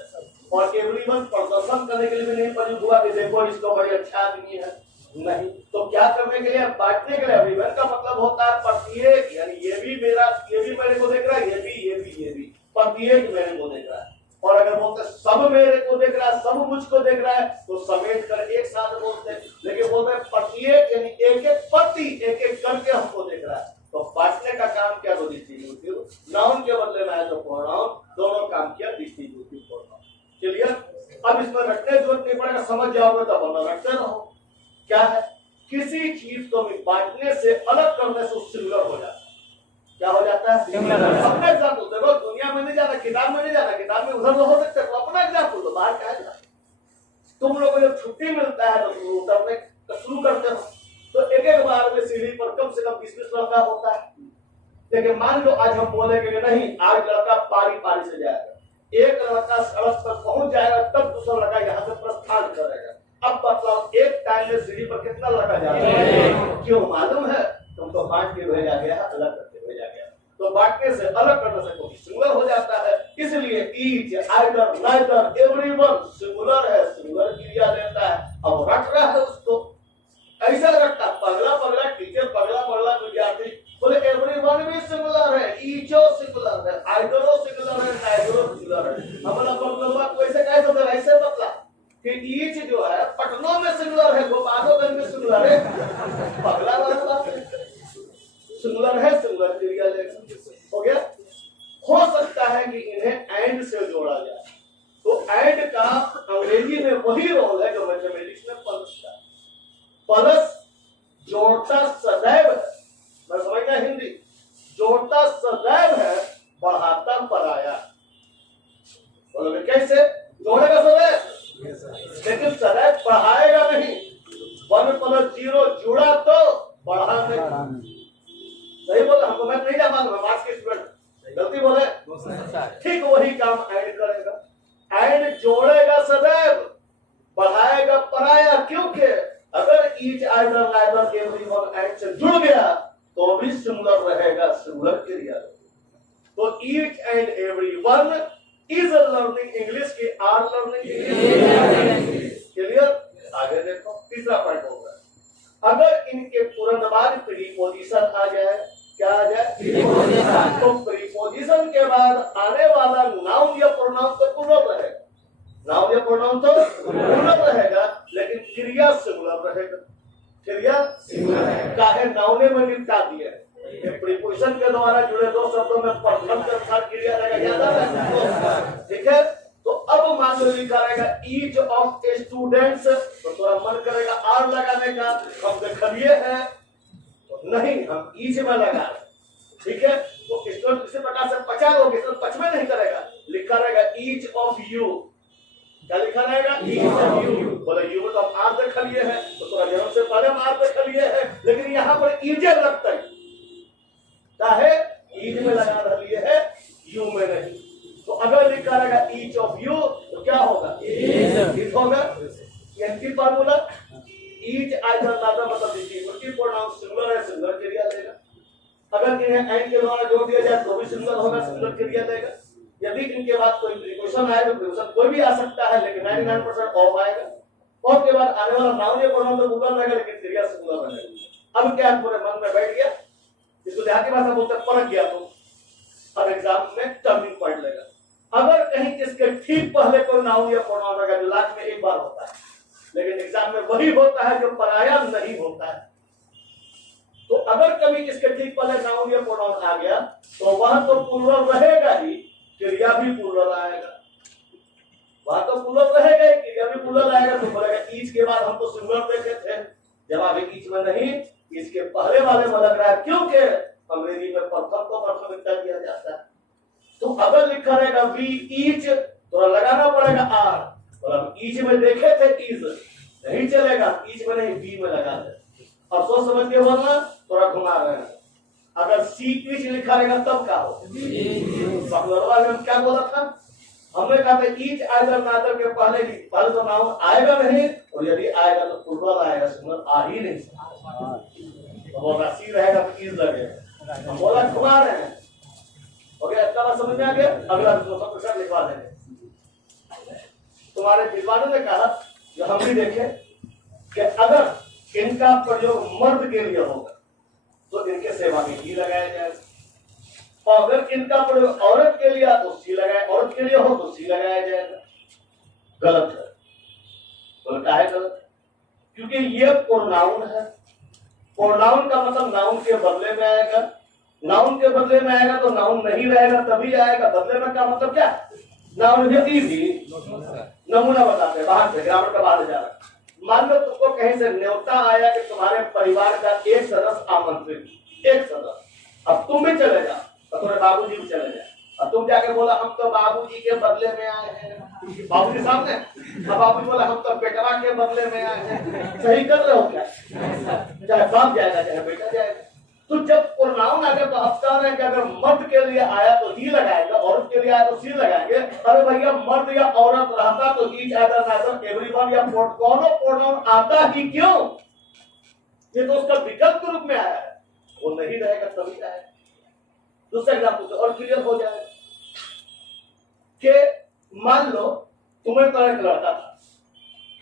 और एवरीवन प्रदर्शन करने के लिए भी नहीं प्रयुक्त हुआ कि देखो इसको बड़ी अच्छा आदमी है, नहीं। तो क्या करने के लिए? बांटने के लिए। एवरीवन का मतलब होता है प्रत्येक, यानी ये भी मेरे को देख रहा है, ये भी प्रत्येक मेरे को देख रहा है। और अगर बोलते सब मेरे को देख रहा है, सब मुझको देख रहा है, तो समेट कर एक साथ बोलते हैं। लेकिन बोलते हैं प्रत्येक, यानी एक एक प्रति, एक एक करके हमको देख रहा है। तो बांटने का काम क्या? तो डिस्ट्रीब्यूटिव। नाउन के बदले में आया तो प्रोनाउन, दोनों काम किया डिस्ट्रीब्यूटिव प्रोनाउन। क्लियर? अब इसमें रटने जरूरत नहीं पड़ेगा, समझ जाओगे तो वरना रटते रहो। क्या है? किसी चीज को भी बांटने से, अलग करने से सिंगुलर हो जाता है। क्या हो जाता है? अपना एग्जाम्पल देखो, दुनिया में नहीं जाना, किताब में नहीं जाना, किताब में उधर हो सकते, तो अपना एग्जाम्पल दो, बाहर क्या है? तुम लोगों को जब छुट्टी मिलता है तो उतरने शुरू करते हो, तो एक एक बार में सीढ़ी पर कम से कम 20-20 लड़का होता है। लेकिन मान लो आज हम बोलेंगे नहीं, आज लड़का पारी पारी से जाएगा, एक लड़का सड़क पर पहुंच जाएगा, तब दूसरा लड़का यहाँ से प्रस्थान करेगा। अब मतलब एक टाइम में सीढ़ी पर कितना लड़का जाएगा? क्यों? मालूम है तुमको बांट के भेजा गया, अलग करके भेजा गया। तो बांटने से, अलग करने से कोई सिंगुलर हो जाता है। इसलिए each, either, neither, everyone singular है, सिंगुलर क्रिया लेता है। अब रट रहा है उसको, ऐसा रटता पगला टीचर, पगला विद्यार्थी बोले एवरीवन भी सिंगुलर है, ईचो सिंगुलर है, आइदरो सिंगुलर है, नाइदरो सिंगुलर है। हमारा पगला को ऐसे कहे तो ऐसे बतला कि ईच जो है पटनों में सिंगुलर है, गोपालोगंज में सिंगुलर है। पगला वाला बात सिंगुलर है, सिंगुलर क्रिया लेगा। हो गया? हो सकता है कि इन्हें एंड से जोड़ा जाए, तो एंड का अंग्रेजी में वही रोल है जो मैथमेटिक्स में प्लस का। प्लस जोड़ता सदैव है, मैं समझ गया हिंदी, जोड़ता सदैव है, बढ़ाता पराया। बोलोगे कैसे? जोड़ेगा सदैव, लेकिन सदैव बढ़ाएगा नहीं। 1 + 0 जुड़ा तो बढ़ा नहीं। सही बोला? हमको मैं नहीं जाना, मार्क्स के स्टूडेंट गलती बोले, ठीक वही काम ऐड करेगा। ऐड जोड़ेगा सदैव, बढ़ाएगा पराया। क्योंकि अगर each, either, neither, everyone add से जुड़ गया तो भी सिंगुलर रहेगा, सिंगुलर क्रिया। तो each and everyone is learning English की, आर लर्निंग इंग्लिश। क्लियर? आगे देखो, तीसरा पॉइंट होगा, अगर इनके तुरंत प्रीपोजिशन आ जाए, क्या आ जाए? प्रीपोजिशन। तो प्रीपोजिशन के बाद आने वाला नाउन या प्रोनाउन तो प्लूरल रहेगा, नाउन या प्रोनाउन तो प्लूरल रहेगा, लेकिन क्रिया सिंगुलर रहेगा। क्रिया सिंगुलर है, काहे? नाउने में निपटा दिया है। प्रीपोजिशन के द्वारा जुड़े दो शब्दों में प्रथम के अनुसार क्रिया रहेगा, याद है? ठीक है? तो अब मान लो लिखा रहेगा ईच ऑफ स्टूडेंट्स, तो थोड़ा मन करेगा आर लगाने का, हम देखिए है तो नहीं, हम ईच में लगा रहे। ठीक है? तो स्टूडेंट इसी प्रकार से 50 लोग, स्टूडेंट 5 में नहीं करेगा, लिखा रहेगा ईच ऑफ यू। क्या लिखा रहेगा? Each of you. बोले यू में तो हम आर देख लिए है, तो थोड़ा जन्म से पहले हम आर देख लिए है, लेकिन यहाँ पर ईजे लगता है, चाहे ईज में लगा रही है, यू में नहीं। तो अगर लिखा रहेगा ईच ऑफ यू तो क्या होगा? ईच होगा। Anti formula each, either, neither मतलब डिस्ट्रीब्यूटिव प्रोनाउन सिंगुलर है, सिंगुलर क्रिया देगा। अगर इन्हें एंड के द्वारा जोड़ दिया जाए तो भी सिंगुलर होगा, सिंगुलर क्रिया देगा। यदि इनके बाद कोई प्रीपोजिशन आए तो प्रीपोजिशन कोई भी आ सकता है, लेकिन 99% ऑफ आएगा। और के बाद आने वाला नाउन या प्रोनाउन तो प्लूरल रहेगा, लेकिन क्रिया सिंगुलर रहेगा। अब क्या पूरे मन में बैठ गया? इसको देहाती भाषा बोलते हैं, परख गया। तो अब एग्जाम में टर्निंग पॉइंट लेगा। अगर कहीं इसके ठीक पहले कोई नाउन या प्रोनाउन रहेगा, लास्ट में एक बार होता है, लेकिन एग्जाम में वही होता है जो पराया नहीं होता है। तो अगर कभी इसके ठीक पहले नाउन या प्रोनाउन आ गया तो वह तो प्लूरल रहेगा ही, क्रिया भी प्लूरल आएगा। वह तो प्लूरल रहेगा ही, क्रिया भी प्लूरल आएगा। तो बोलेगा ईच के बाद हम तो सिंगुलर देखे थे, जब अभी ईच में नहीं, इसके पहले वाले में लग रहा है, क्योंकि अंग्रेजी में प्रथम को प्राथमिकता दिया जाता है। तो अगर लिखा रहेगा वी ईच, तो लगाना पड़ेगा आर। और हम ईच में देखे थे ईज, नहीं चलेगा, ईच में नहीं बी में लगा दे। अब सोच समझ के बोलना, थोड़ा घुमा रहे हैं। अगर सी ईच लिखा रहेगा तब क्या हो? हम क्या बोला था? हमने कहा था ईच आइदर नादर के पहले तो नाउन आएगा नहीं, और यदि आएगा तो प्लूरल आएगा, सिंगुलर आ ही नहीं सकता। तो बोला सी रहेगा तो ईज लगेगा। हम बोला घुमा रहे हैं। हो गया? इतना बात समझ में आ गया? अगला क्वेश्चन लिखवा देंगे। तुम्हारे विद्वानों ने कहा, जो हम भी देखे, कि अगर इनका प्रयोग मर्द के लिए होगा तो इनके सेवा में ही लगाया जाएगा, और अगर इनका प्रयोग औरत के लिए तो सी लगाए, औरत के लिए हो तो सी लगाया जाएगा। गलत है। बोलता है गलत, क्योंकि ये प्रोनाउन है। प्रोनाउन का मतलब नाउन के बदले में आएगा। नाउन के बदले में आएगा तो नाउन नहीं रहेगा, तभी आएगा। बदले में का मतलब क्या? नाउन भी नमूना बताते हैं, बाहर से, ग्रामर का बाहर जा रहा है। मान लो तुमको कहीं से न्योता आया कि तुम्हारे परिवार का एक सदस्य आमंत्रित, एक सदस्य। अब तुम भी चले जाओ, और तुम्हारे बाबूजी भी चले जाए, और तुम जाके बोला हम तो बाबूजी के बदले में आए हैं, बाबूजी सामने। अब बाबूजी बोला हम तो बेटवा के बदले में आए हैं। सही कर रहे हो क्या? चाहे बाप जाएगा चाहे बेटा जाएगा। तो जब प्रोनाउन आ गया तो अब कह रहे हैं कि अगर मर्द के लिए आया तो ही लगाएगा, औरत के लिए आया तो सी लगाएंगे। अरे भैया मर्द या औरत रहता तो ईच आइदर नाइदर एवरीवन या कोनो प्रोनाउन आता ही क्यों? ये तो उसका विकल्प रूप में आया है, वो नहीं रहेगा तभी आएगा। दूसरा एग्जाम्पल से और क्लियर हो जाएगा कि मान लो तुम्हें तो एक लड़का था,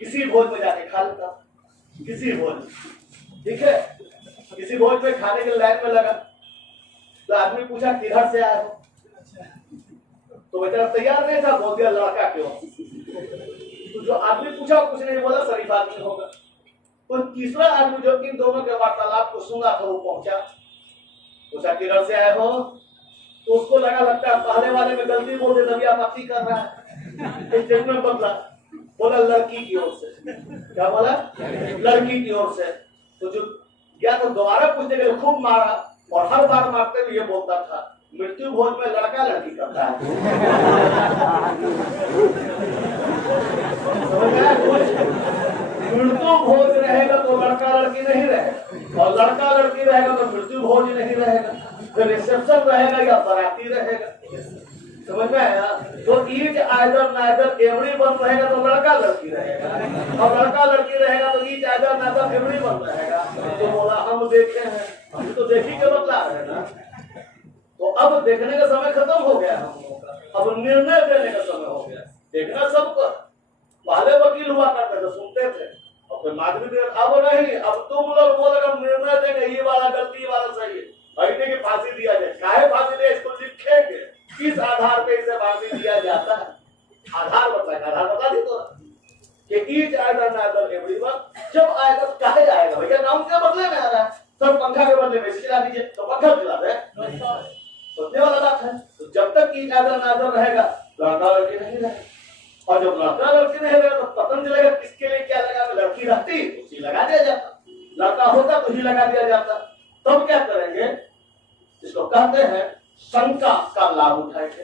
किसी भोज में जाके खा लेता, किसी भोज, ठीक है, किसी भोज में खाने के लाइन में लगा, तो आदमी पूछा किधर से आए हो? तो बेचारा तैयार नहीं था, बोल दिया लड़का क्यों। तो जो आदमी पूछा कुछ नहीं बोला, शरीफ आदमी होगा। तो तीसरा आदमी जो इन दोनों के वार्तालाप को सुना था, वो पहुंचा, पूछा किधर से आए हो? तो उसको लगता है पहले वाले में गलती बोल दे तभी आपत्ति कर रहा है। स्टेटमेंट बदला, बोला लड़की की ओर से। क्या बोला? लड़की की ओर से। तो जो या तो दोबारा पूछने के लिए खूब मारा, और हर बार मारते हुए ये बोलता था मृत्यु भोज में लड़का लड़की करता है। मृत्यु भोज रहेगा तो लड़का लड़की नहीं रहेगा, और लड़का लड़की रहेगा तो मृत्यु भोज नहीं रहेगा, फिर रिसेप्शन रहेगा या बाराती रहेगा। समझ में आया? तो ईच आइदर नाइदर एवरीवन रहेगा तो लड़का लड़की रहेगा, और लड़का लड़की रहेगा तो ईच आइदर नाइदर एवरीवन रहेगा। तो बोला हम देखे हैं, हम तो देखी के बदला है ना। तो अब देखने का समय खत्म हो गया हम लोगों का, अब निर्णय देने का समय हो गया। देखना सबको, पहले वकील हुआ करते थे, सुनते थे, और फिर माध्यमिक, अब नहीं, अब तुम लोग बोलेगा निर्णय देंगे, ये वाला गलती, ये वाला सही है, बैठने की फांसी दिया जाए। काहे फांसी दे? इसको लिखेंगे किस आधार पे इसे फांसी दिया जाता है। आधार बताएगा, आधार बता दी तो कि ईच आइदर नाइदर एवरीवन जब आएगा तो काहे आएगा? भैया नाउन के बदले में आ रहा है, सब पंखा के बदले में चला दीजिए तो पंखा चला दे, सोचने वाला बात है। तो जब तक ईच आइदर नाइदर रहेगा लड़का लड़की नहीं रहेगा, और जब लड़का लड़की नहीं रहेगा तो पता नहीं चलेगा किसके लिए क्या लगा। लड़की रहती तो सी लगा दिया जाता, लड़का होता तो ही लगा दिया जाता। तब क्या करेंगे? इसको कहते हैं शंका का लाभ उठाएंगे,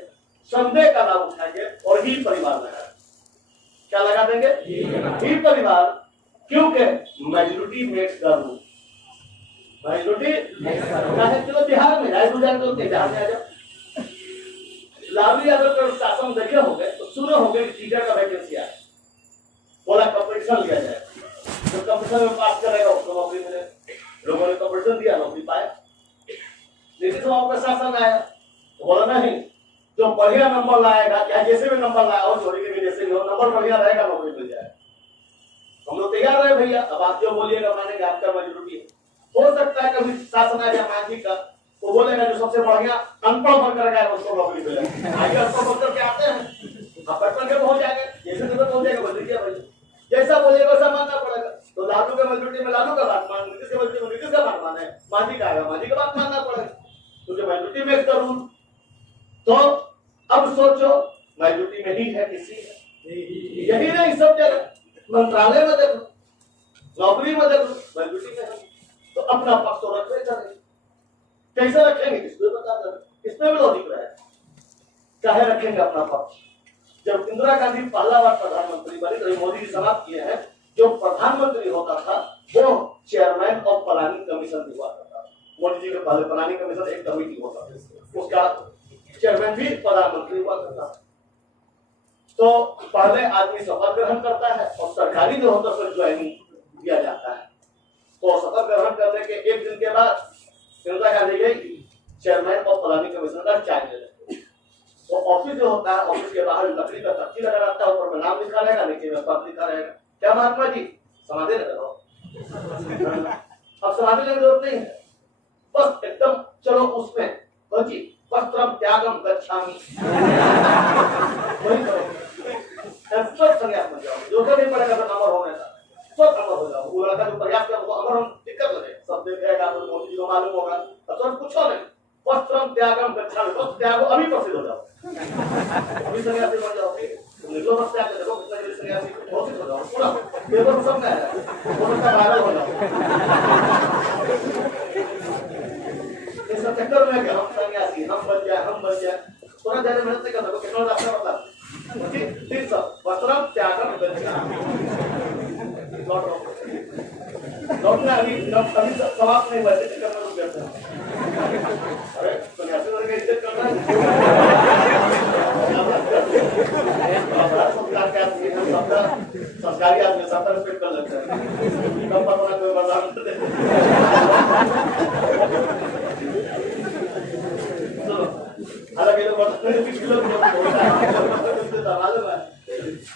संदेह का लाभ उठाएंगे, और ही परिवार लगाएंगे। क्या लगा देंगे? ही परिवार, क्योंकि majority makes the rule. Majority चलो बिहार में जाए, तो बिहार में आ जाओ। लालू यादव का शासन देखे होंगे तो सुने होंगे कि टीचर का वैकेंसी आया, बोला कंपटीशन लिया जाए, जो कंपटीशन में पास करेगा उसको नौकरी मिले। लोगों ने कंपटीशन दिया, नौकरी पाए। नीतीश कुमार का शासन आया तो बोला नहीं, जो बढ़िया नंबर लाएगा, या जैसे भी नंबर लाया हो, चोरी के जैसे भी हो, नंबर बढ़िया रहेगा, नौकरी मिल जाए। हम लोग तैयार रहे भैया, अब आप जो बोलिएगा मानेंगे, आपका मेजॉरिटी हो सकता है कभी शासन आ जाए मांझी का, तो बोलेगा जो सबसे बढ़िया अनपढ़ बनकर गया उसको नौकरी मिलेगा। आगे अनपढ़ बनकर के आते हैं, आप पढ़ के पहुंच जाएंगे, जैसे जैसे पहुंच जाएगा बोल दीजिए भैया, जैसा बोलिएगा वैसा मानना पड़ेगा। तो लालू के मेजॉरिटी में लालू का बात मान, नीतीश के मेजॉरिटी में नीतीश का बात माने, मांझी का आएगा मांझी का बात मानना पड़ेगा। तो जो मेजॉरिटी में करूं, तो अब सोचो मेजॉरिटी में ही है किसी है, यही नहीं सब जगह, मंत्रालय में देखो, नौकरी में देखो, मेजॉरिटी में है, तो अपना पक्ष तो रखते करें। कैसे रखेंगे किसको बता दो, इसमें भी लॉजिक रहे, चाहे रखेंगे अपना पक्ष। जब इंदिरा गांधी पहला बार प्रधानमंत्री बनी तो मोदी जी समाप्त किए हैं, जो प्रधानमंत्री होता था वो चेयरमैन ऑफ प्लानिंग कमीशन हुआ करता था। मोदी जी के पहले प्लानिंग कमीशन एक कमेटी होता था, उसका चेयरमैन भी प्रधानमंत्री हुआ करता था। तो पहले आदमी शपथ ग्रहण करता है और सरकारी जो होता है उसको ज्वाइनिंग दिया जाता है। तो शपथ ग्रहण करने के एक दिन के बाद इंदिरा गांधी गई चेयरमैन ऑफ प्लानिंग कमीशन का चार्ज ले लेते। तो ऑफिस जो होता है, ऑफिस के बाहर लकड़ी का तख्ती लगा रहता है, ऊपर में नाम लिखा रहेगा, नीचे में पद लिखा रहेगा। क्या महात्मा जी समाधि लगा दो, अब समाधि लेने की जरूरत नहीं है, बस एकदम चलो उसमें जी वस्त्रम त्यागम गच्छामि वही करो, संन्यास बन जाओ, जो नहीं पड़ेगा तो अमर होने का, सब अमर हो जाओ। वो लड़का जो प्रयास कर वो अमर होने दिक्कत लगे, सब देखेगा तो मोदी जी को मालूम होगा, तो कुछ नहीं, वस्त्रम त्यागम गच्छामि, बस त्यागो अभी प्रसिद्ध हो जाओ, अभी सन्यासी बन जाओ, निकलो बस त्याग देखो कितना जल्दी सन्यासी घोषित हो जाओ, पूरा पेपर सब में है, वो सब वायरल हो जाओ। इस चक्कर में हम सन्यासी हम बन जाए पूरा ज़्यादा मेहनत नहीं करना, कितना रास्ता बता ठीक सब वस्त्रम त्यागम गच्छामि लौटना अभी समाप्त नहीं हुआ, चक्कर में रुक जाते हैं। अरे सन्यासी वर्ग की इज्जत करना संस्कारी आदमी सबका रिस्पेक्ट कर लेते हैं, कम पता कोई बर्दाश्त कर देते। हालांकि लोग मालूम है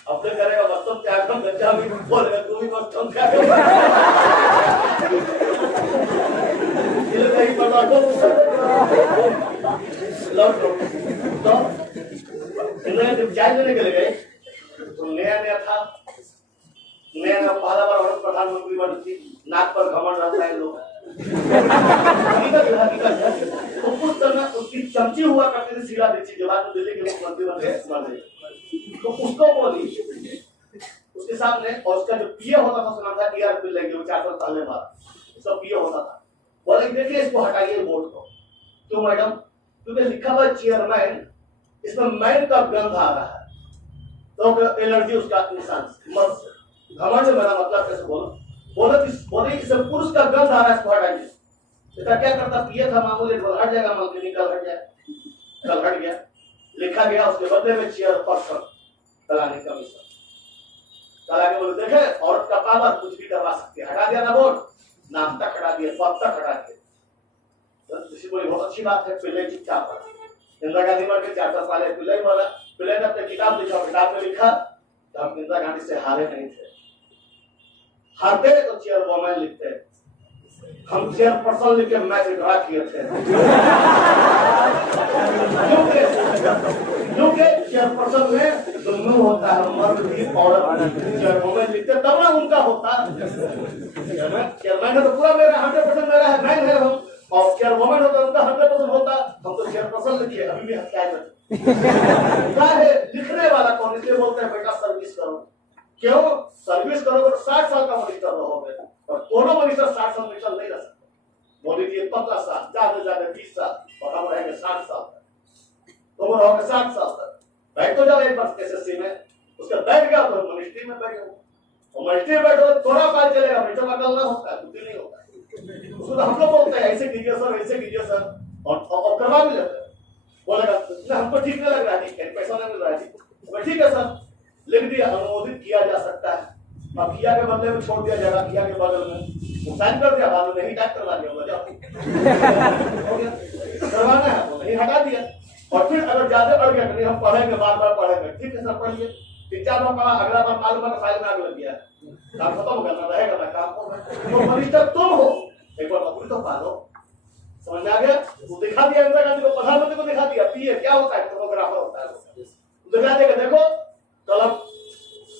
अपने करेगा वस्तु त्याग गच्छा भी बोलेगा तू भी वस्तु त्याग कहीं पता तो इन्होंने जब चाय लेने के लिए गए तो नया था, नया पहला बार औरत प्रधानमंत्री बनी थी, नाक पर घमंड रहता है लोग तो उस समय उसकी चमची हुआ करती थी शीला दीक्षित, जो बाद में दिल्ली के मुख्यमंत्री बन गए, तो उसको बोली उसके सामने, और उसका जो पीए होता था उसका नाम था टीआर पिल्लई, जो 4 साल पहले बाद सब पीए होता था, बोले देखिए इसको हटाइए बोर्ड को। क्यों मैडम? क्योंकि लिखा हुआ चेयरमैन, इसमें मैन का गंध आ रहा है, तो एलर्जी उसका इंसान मर्द से, घमंड मेरा मतलब कैसे बोले इसे पुरुष का गंध आ रहा है, इसको हटाइए। इसका क्या करता, पीए था मामूली हट जाएगा, मालकिनी कल हट जाए, कल हट गया, लिखा गया उसके बदले में चेयरपर्सन प्लानिंग कमीशन। कल आगे बोले देखे औरत का पावर कुछ भी करवा सकती है, हटा दिया ना बोर्ड, नाम तक हटा दिया, पद तक हटा दिया। तो बोली बहुत अच्छी बात है, पिल्लई चुपचाप है। इंदिरा गांधी मर के 4 साल पहले पिल्लई मरा, पिल्लई ने अपने किताब लिखा, किताब में लिखा कि हम इंदिरा गांधी से हारे नहीं थे, हारते तो चेयरवुमैन लिखते, हम चेयरपर्सन लिख के मैच ड्रा किए थे। क्योंकि चेयरपर्सन में दोनों होता है, मर्द भी औरत, चेयरवुमैन लिखते तब ना उनका होता। चेयरमैन है तो पूरा मेरा 100% मेरा है, मैन है हम, और चेयरवुमैन होता उनका 100% होता, हम तो चेयरपर्सन लिखिए, अभी भी हत्याएं क्या है लिखने वाला कौन? इसलिए बोलते हैं बेटा सर्विस करो। क्यों सर्विस करोगे तो 60 साल का मिनिस्टर रहोगे, और दोनों मिनिस्टर 60 साल मिनिस्टर नहीं रह सकते। मोदी जी 15 साल, ज्यादा 20 साल, और हम रहेंगे 60 साल तक, तुम रहोगे 60 साल तक। बैठ तो जाओ एक बार एसएससी में, उसका बैठ गया तो मिनिस्ट्री में बैठ गया, और मिनिस्ट्री में बैठो तो थोड़ा पाल चलेगा, मिनिस्टर का गलना होता है, बुद्धि नहीं होता है। उसको तो हम लोग बोलते हैं ऐसे कीजिए सर, ऐसे कीजिए सर, और करवा भी लेते हैं। बोलेगा हमको ठीक नहीं लग रहा है, पैसा नहीं मिल रहा है, ठीक है सर लिख दिया, अनुमोदित किया जा सकता है। अब किया के बदले में छोड़ दिया जाएगा, किया के बदल में साइन कर दिया, बाद में नहीं टाइप करवा दिया, हो गया, करवाना है वो नहीं हटा दिया। और फिर अगर ज्यादा अड़ गया नहीं हम पढ़ेंगे, बार-बार पढ़ेंगे, ठीक है सर पढ़िए, 3-4 बार पढ़ा, अगला बार मालूम है फाइल में आग लग गया, काम खत्म करना रहेगा ना, काम तो मिनिस्टर तुम हो, एक बार नौकरी तो पालो, समझ आ गया? वो दिखा दिया इंदिरा गांधी को, प्रधानमंत्री को दिखा दिया, पीए क्या होता है, फोटोग्राफर होता है, दिखा देगा देखो कलम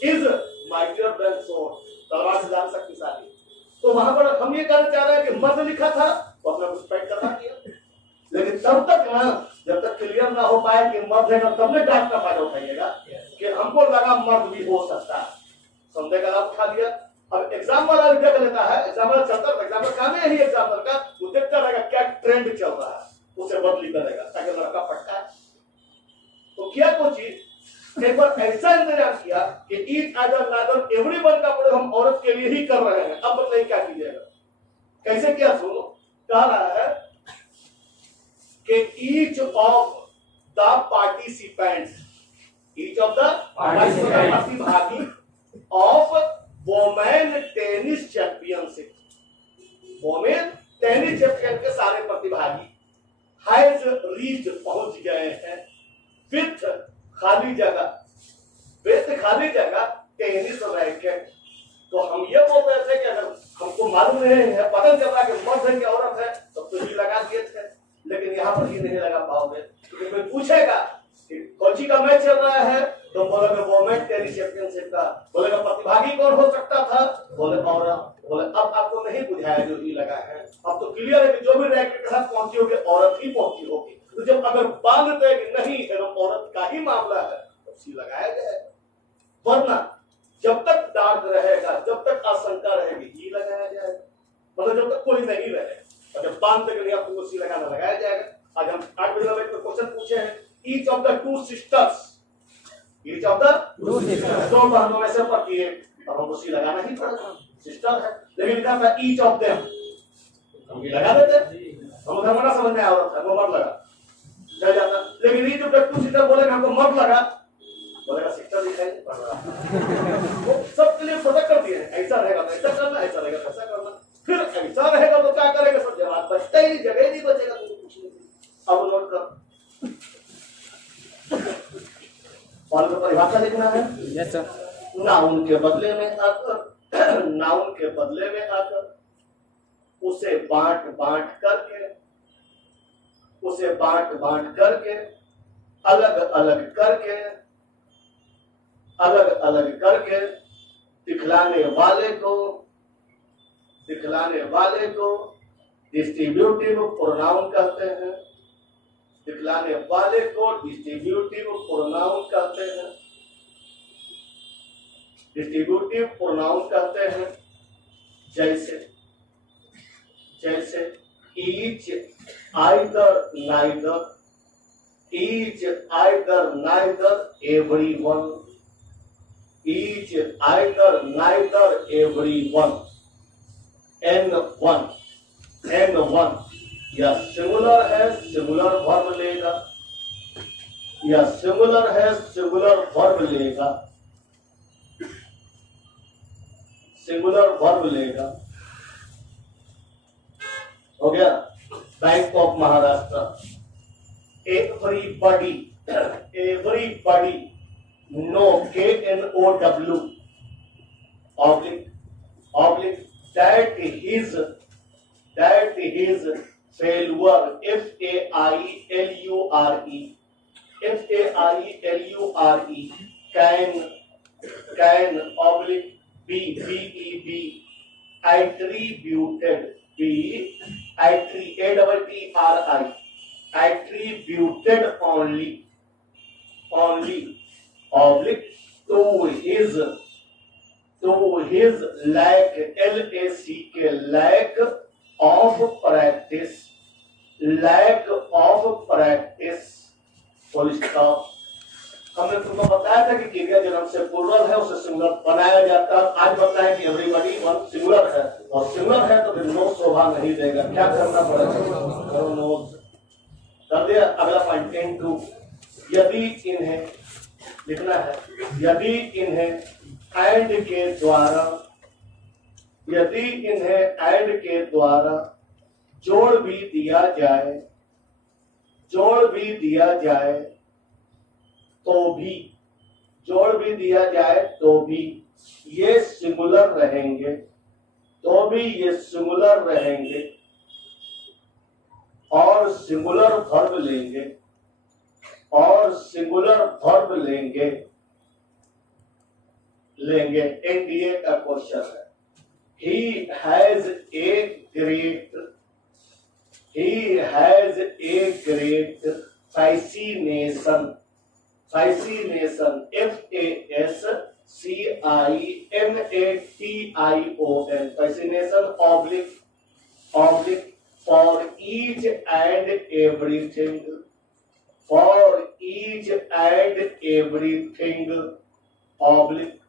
इज माइटियर देन स्वॉर्ड, तलवार से ज्यादा शक्तिशाली। तो वहां पर हम ये कहना चाह रहे हैं कि मर्द लिखा था तो अपना कुछ फाइट करना किया, लेकिन तब तक ना, जब तक क्लियर ना हो पाए कि मर्द है ना, तब ने डांट का फायदा उठाइएगा कि हमको लगा मर्द भी हो सकता है, समझे का लाभ उठा लिया। अब एग्जाम वाला देख लेता है, एग्जाम वाला चलता है, एग्जाम का काम है ही एग्जाम का, वो देखता रहेगा क्या ट्रेंड चल रहा है उसे बदली करेगा ताकि लड़का पटका। तो क्या कोई चीज एक बार ऐसा इंतजाम किया कि ईच अदर नादर एवरीवन का प्रयोग हम औरत के लिए ही कर रहे हैं। अब बताइए क्या कीजिएगा, कैसे किया? सुनो, कह रहा है कि each of the participants, each of the प्रतिभागी of women tennis championship, women tennis champion के सारे प्रतिभागी हैज रीच पहुंच गए हैं विथ खाली जगह, विथ खाली जगह टेनिस रैकेट। तो हम ये बोल रहे थे कि अगर हमको मालूम नहीं है, पता चल रहा कि मर्द है कि औरत है, तब तो ही लगा दिए थे, लेकिन यहाँ पर ही नहीं लगा पाओगे। तो कोई पूछेगा कि कौन का मैच चल रहा है, तो बोलेगा वोमेन टेनिस चैंपियनशिप का। बोलेगा प्रतिभागी कौन हो सकता था, बोले औरत। बोले अब आपको नहीं बुझाया जो ही लगा है, अब तो क्लियर है कि जो भी रैकेट के साथ पहुंची होगी औरत ही पहुंची होगी। तो जब अगर बांध दे कि नहीं है औरत का ही मामला है, तो सी लगाया जाएगा। वरना जब तक डार्क रहेगा, जब तक आशंका रहेगी, ही लगाया जाएगा। मतलब जब तक कोई नहीं रहे, और जब बांध दे कि आपको सी लगाना, लगाया जाएगा। आज हम 8 बजे में क्वेश्चन पूछे हैं, each of the two sisters, each of the two sisters, दो बहनों में से पति है, और हमको सी लगाना ही पड़ेगा, सिस्टर है। लेकिन लिखा था ईच ऑफ देम, हम भी लगा देते, हम धर्मना समझ में औरत है, वो मत लगा, चल जाता। लेकिन each of the two sister बोलेगा हमको मत लगा, बोलेगा सिस्टर दिखाई पड़ रहा। वो सबके लिए प्रोटेक्ट कर दिए, ऐसा रहेगा तो ऐसा करना, ऐसा रहेगा तो ऐसा करना। फिर ऐसा रहेगा तो क्या करेगा, सब जवाब बचता ही, जगह नहीं बचेगा तुमको पूछने की। अब नोट कर, और तो परिभाषा लिखना है। Yes sir. नाउन के बदले में आकर, नाउन के बदले में आकर उसे बांट बांट करके, उसे बांट बांट करके, अलग अलग करके, अलग अलग करके दिखलाने वाले को, दिखलाने वाले को डिस्ट्रीब्यूटिव प्रोनाउन कहते हैं। दिखलाने वाले को डिस्ट्रीब्यूटिव प्रोनाउन कहते हैं, डिस्ट्रीब्यूटिव प्रोनाउन कहते हैं। जैसे जैसे each either neither, each either neither everyone, each either neither everyone. N1, N1 या सिंगुलर है, सिंगुलर वर्ब लेगा, या सिंगुलर है, सिंगुलर वर्ब लेगा, सिंगुलर वर्ब लेगा। हो गया। Bank of Maharashtra, everybody, everybody, no, KNOW, oblique, oblique, that his failure, FAILURE, FAILURE, can oblique be attributed, attributed only oblique to his lack, LACK, lack of practice, lack of practice, full stop. हमने तुमको बताया था कि क्रिया जन्म से plural है उसे सिंगुलर बनाया जाता है। आज बताया कि एवरीबॉडी वन सिंगुलर है, और सिंगुलर है तो फिर नो शोभा नहीं देगा। क्या करना पड़ेगा, करो नो कर दिया। अगला पॉइंट 10(2), यदि इन्हें लिखना है, यदि इन्हें एंड के द्वारा, यदि इन्हें एंड के द्वारा जोड़ भी दिया जाए, जोड़ भी दिया जाए तो भी, जोड़ भी दिया जाए तो भी ये सिंगुलर रहेंगे, तो भी ये सिंगुलर रहेंगे और सिंगुलर वर्ब लेंगे, और सिंगुलर वर्ब लेंगे, लेंगे। एनडीए का क्वेश्चन है, he has a great fascination, fascination, FASCINATION, fascination oblique for each and everything, for each and everything, oblique,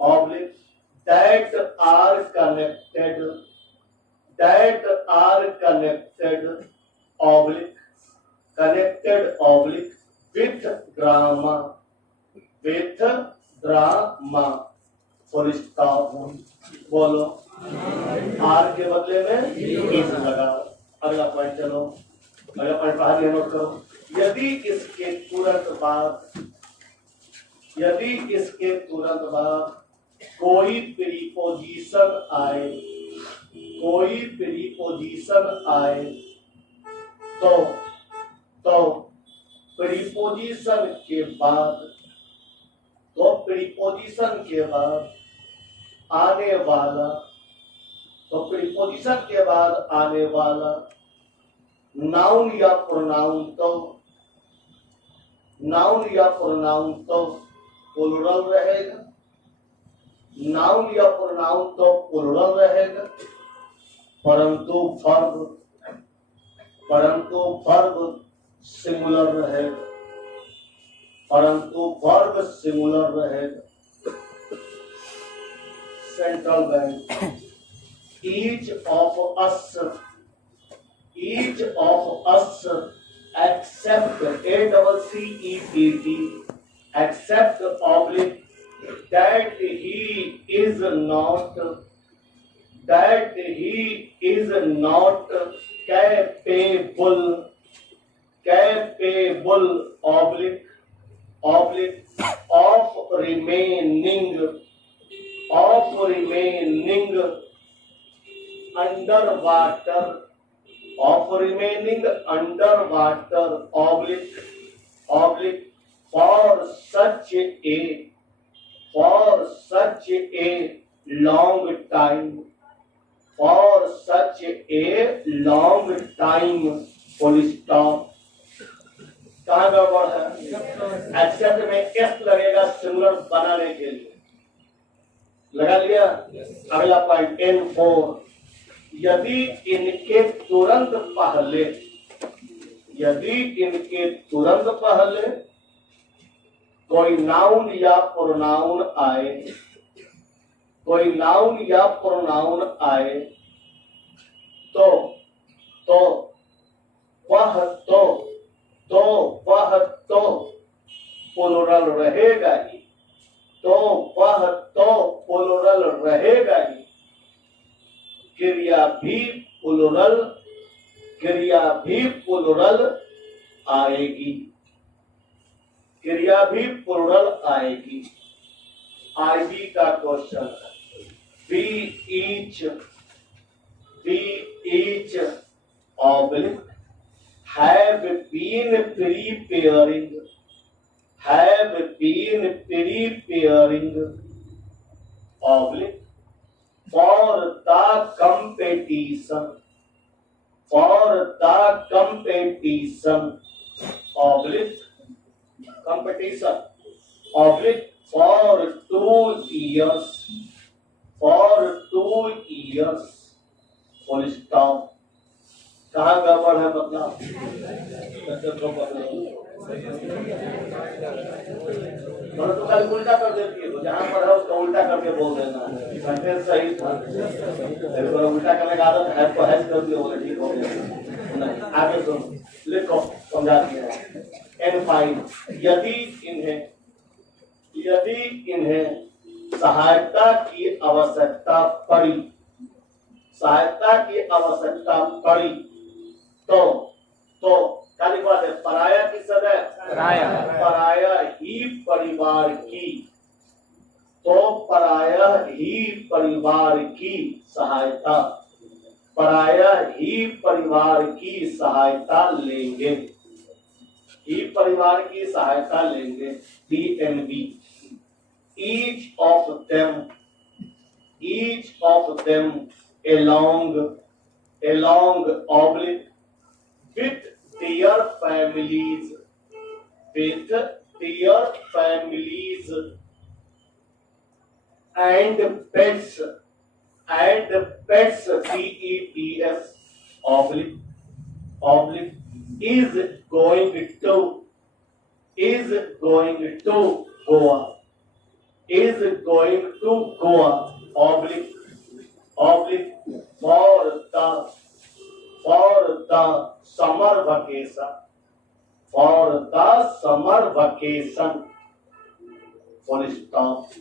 oblique, that are connected, oblique, connected, oblique, with drama, with drama, full stop. बोलो, are के बदले में इस लगाओ। अगला point चलो, अगला point बाहर नोट करो। यदि इसके तुरंत बाद कोई प्रीपोजिशन आए, तो प्रीपोजिशन के बाद आने वाला नाउन या प्रोनाउन तो प्लूरल रहेगा, परंतु वर्ब सिंगुलर रहेगा, central bank, each of us accept, accept oblique, that he is not capable, oblique, of remaining underwater, oblique, for such a long time, full stop। कहाँ गड़बड़ है? एक्सेप्ट में S लगेगा singular बनाने के लिए, लगा लिया। अगला पॉइंट N4, यदि इनके तुरंत पहले कोई नाउन या प्रोनाउन आए, तो वह प्लूरल रहेगा ही, क्रिया भी प्लूरल आएगी। आईबी का क्वेश्चन है, we each oblique have been preparing oblique for the competition, oblique for 2 years, full stop। कहाँ गड़बड़ है मतलब? तो कल उल्टा कर देती है, तो जहाँ पर है उसका उल्टा करके बोल देना, सेंटेंस सही था, उल्टा करने का आदत है तो हैज कर दिया, बोले ठीक हो गया। आगे सुन, लिखो, समझा दिया। N5, यदि इन्हें सहायता की आवश्यकता पड़ी, तो काली बात है, पराया की सदैव पराया ही परिवार की, तो पराया ही परिवार की सहायता लेंगे, DNB, each of them along oblique with their families, and pets, PETS, oblique, oblique, is going to Goa, is going to Goa, oblique, oblique, for the summer vacation, for the summer vacation, full stop.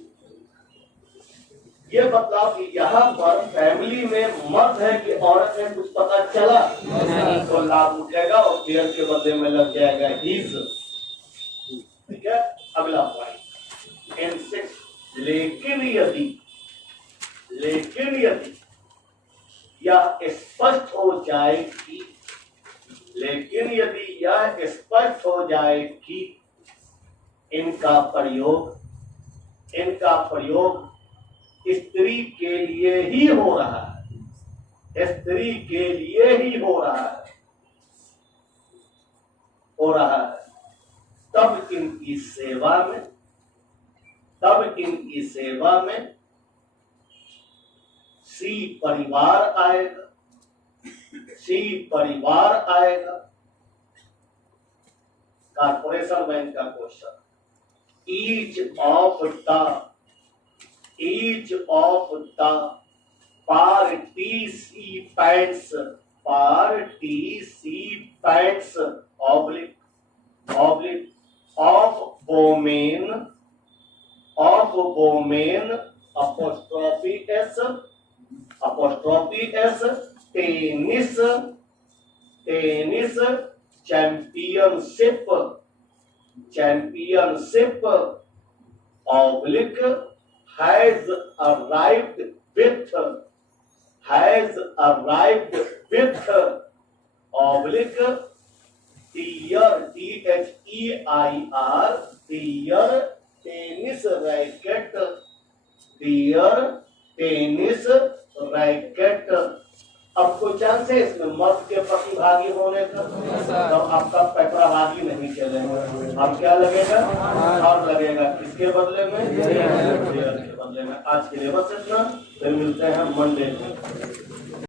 ये बतलाव कि यहाँ पर family में मर्द है कि औरत है कुछ पता चला तो लाभ उठेगा और देयर के बदले में लग जाएगा हीज। ठीक है, अगला पॉइंट N6। लेकिन यदि यह स्पष्ट हो जाए कि, लेकिन यदि यह स्पष्ट हो जाए कि इनका प्रयोग स्त्री के लिए ही हो रहा है, स्त्री के लिए ही हो रहा है, तब इनकी सेवा में सी परिवार आएगा। कॉर्पोरेशन बैंक का question, each of the participants oblique of women apostrophe s tennis championship oblique has arrived with oblique their tennis racket। अब कोई चांस है इसमें मर्द के प्रतिभागी होने का? तो आपका प्रतिभागी नहीं चलेगा, अब क्या लगेगा? और लगेगा किसके बदले में? के बदले में। आज के लिए बस इतना, फिर मिलते हैं मंडे को।